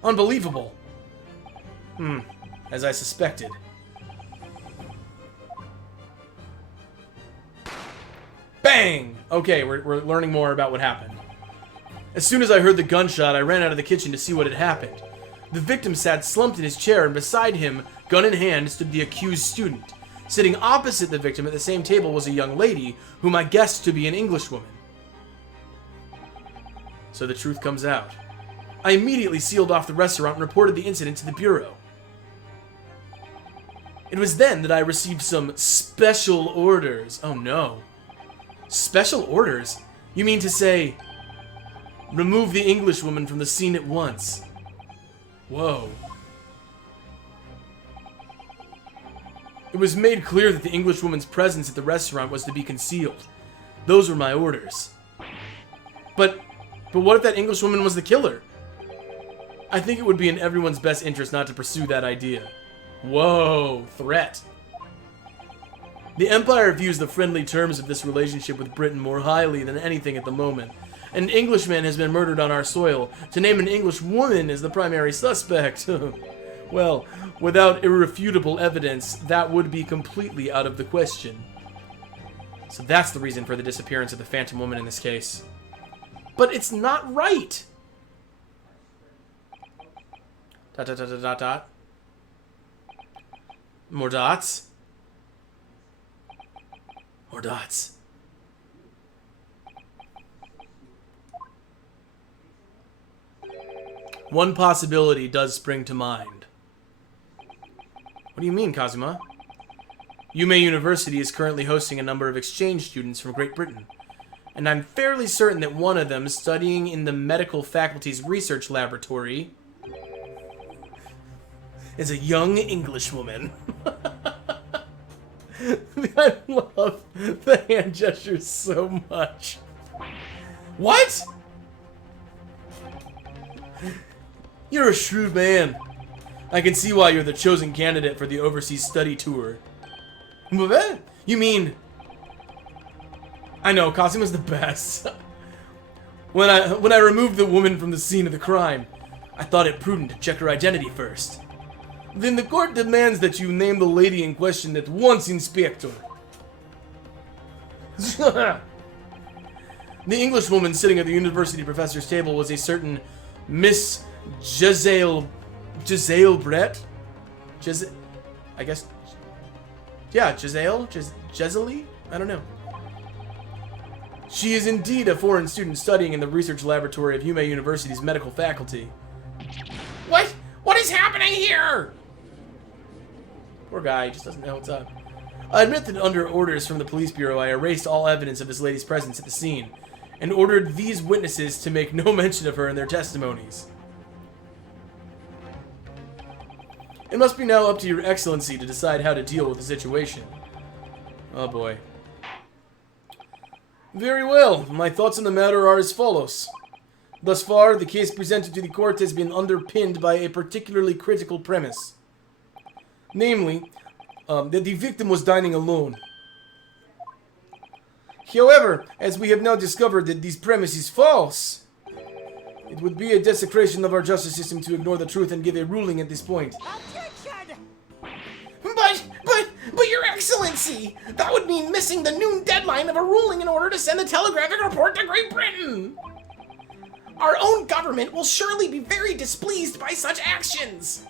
Unbelievable. As I suspected. Bang! Okay, we're learning more about what happened. As soon as I heard the gunshot, I ran out of the kitchen to see what had happened. The victim sat slumped in his chair, and beside him, gun in hand, stood the accused student. Sitting opposite the victim at the same table was a young lady, whom I guessed to be an Englishwoman. So the truth comes out. I immediately sealed off the restaurant and reported the incident to the Bureau. It was then that I received some special orders. Oh no. Special orders? You mean to say, remove the Englishwoman from the scene at once? Whoa. It was made clear that the Englishwoman's presence at the restaurant was to be concealed. Those were my orders. But what if that Englishwoman was the killer? I think it would be in everyone's best interest not to pursue that idea. Whoa, threat. The Empire views the friendly terms of this relationship with Britain more highly than anything at the moment. An Englishman has been murdered on our soil. To name an English woman as the primary suspect. Well, without irrefutable evidence, that would be completely out of the question. So that's the reason for the disappearance of the Phantom Woman in this case. But it's not right! Dot, dot, dot, dot, dot, dot. More dots. More dots. One possibility does spring to mind. What do you mean, Kazuma? Yume University is currently hosting a number of exchange students from Great Britain, and I'm fairly certain that one of them, studying in the medical faculty's research laboratory, is a young Englishwoman. I love the hand gestures so much. What? You're a shrewd man. I can see why you're the chosen candidate for the overseas study tour. You mean... I know, Kazuma's the best. When I removed the woman from the scene of the crime, I thought it prudent to check her identity first. Then the court demands that you name the lady in question at once, Inspector. The Englishwoman sitting at the university professor's table was a certain Miss Giselle Brett? I guess... Yeah, Giselle? I don't know. She is indeed a foreign student studying in the research laboratory of Yume University's medical faculty. What? What is happening here? Poor guy, he just doesn't know what's up. I admit that under orders from the police bureau, I erased all evidence of this lady's presence at the scene, and ordered these witnesses to make no mention of her in their testimonies. It must be now up to your excellency to decide how to deal with the situation. Oh boy. Very well, my thoughts on the matter are as follows. Thus far, the case presented to the court has been underpinned by a particularly critical premise. Namely, that the victim was dining alone. However, as we have now discovered that this premise is false, it would be a desecration of our justice system to ignore the truth and give a ruling at this point. Objection! But your excellency, that would mean missing the noon deadline of a ruling in order to send the telegraphic report to Great Britain. Our own government will surely be very displeased by such actions.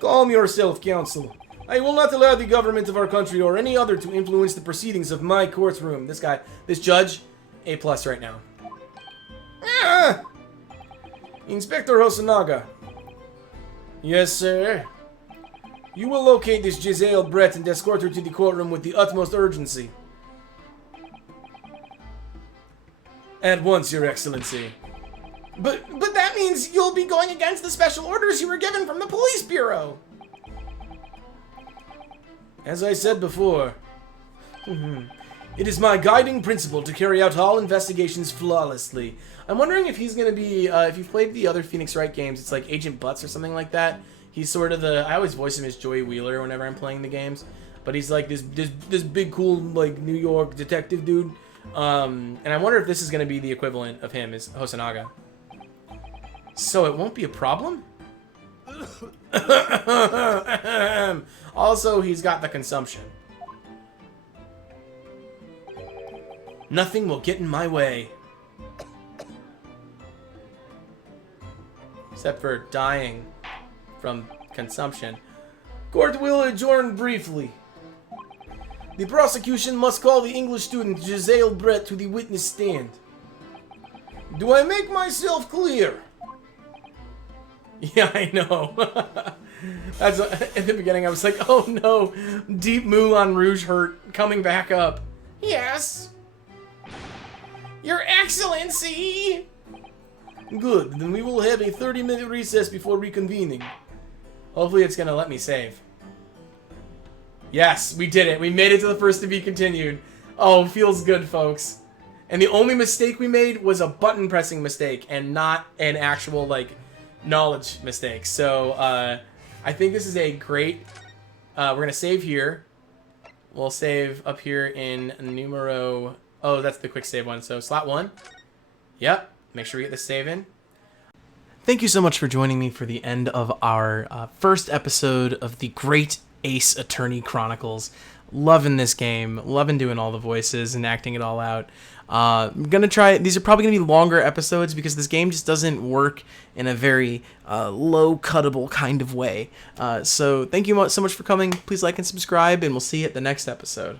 Calm yourself, counsel. I will not allow the government of our country or any other to influence the proceedings of my courtroom. This judge, A+ right now. Ah! Inspector Hosonaga. Yes, sir. You will locate this Giselle Brett and escort her to the courtroom with the utmost urgency. At once, Your Excellency. But that means you'll be going against the special orders you were given from the police bureau. As I said before, it is my guiding principle to carry out all investigations flawlessly. I'm wondering if he's gonna be, if you've played the other Pheonix Wright games, it's like Agent Butts or something like that. He's sort of I always voice him as Joey Wheeler whenever I'm playing the games. But he's like this big cool like New York detective dude. And I wonder if this is gonna be the equivalent of him as Hosonaga. So it won't be a problem? Also, he's got the consumption. Nothing will get in my way. except for dying from consumption. Court will adjourn briefly. The prosecution must call the English student Giselle Brett to the witness stand. Do I make myself clear? Yeah, I know. That's in the beginning. I was like, "Oh no, deep Moulin Rouge hurt coming back up." Yes. Your Excellency. Good. Then we will have a 30-minute recess before reconvening. Hopefully, it's gonna let me save. Yes, we did it. We made it to the first to be continued. Oh, feels good, folks. And the only mistake we made was a button pressing mistake and not an actual, like, knowledge mistake. So, I think this is a great... we're going to save here. We'll save up here in numero... Oh, that's the quick save one. So, slot 1. Yep. Make sure we get this save in. Thank you so much for joining me for the end of our first episode of the Great Ace Attorney Chronicles. Loving this game, loving doing all the voices and acting it all out. I'm gonna try. These are probably gonna be longer episodes because this game just doesn't work in a very low cuttable kind of way. So thank you so much for coming. Please like and subscribe, and we'll see you at the next episode.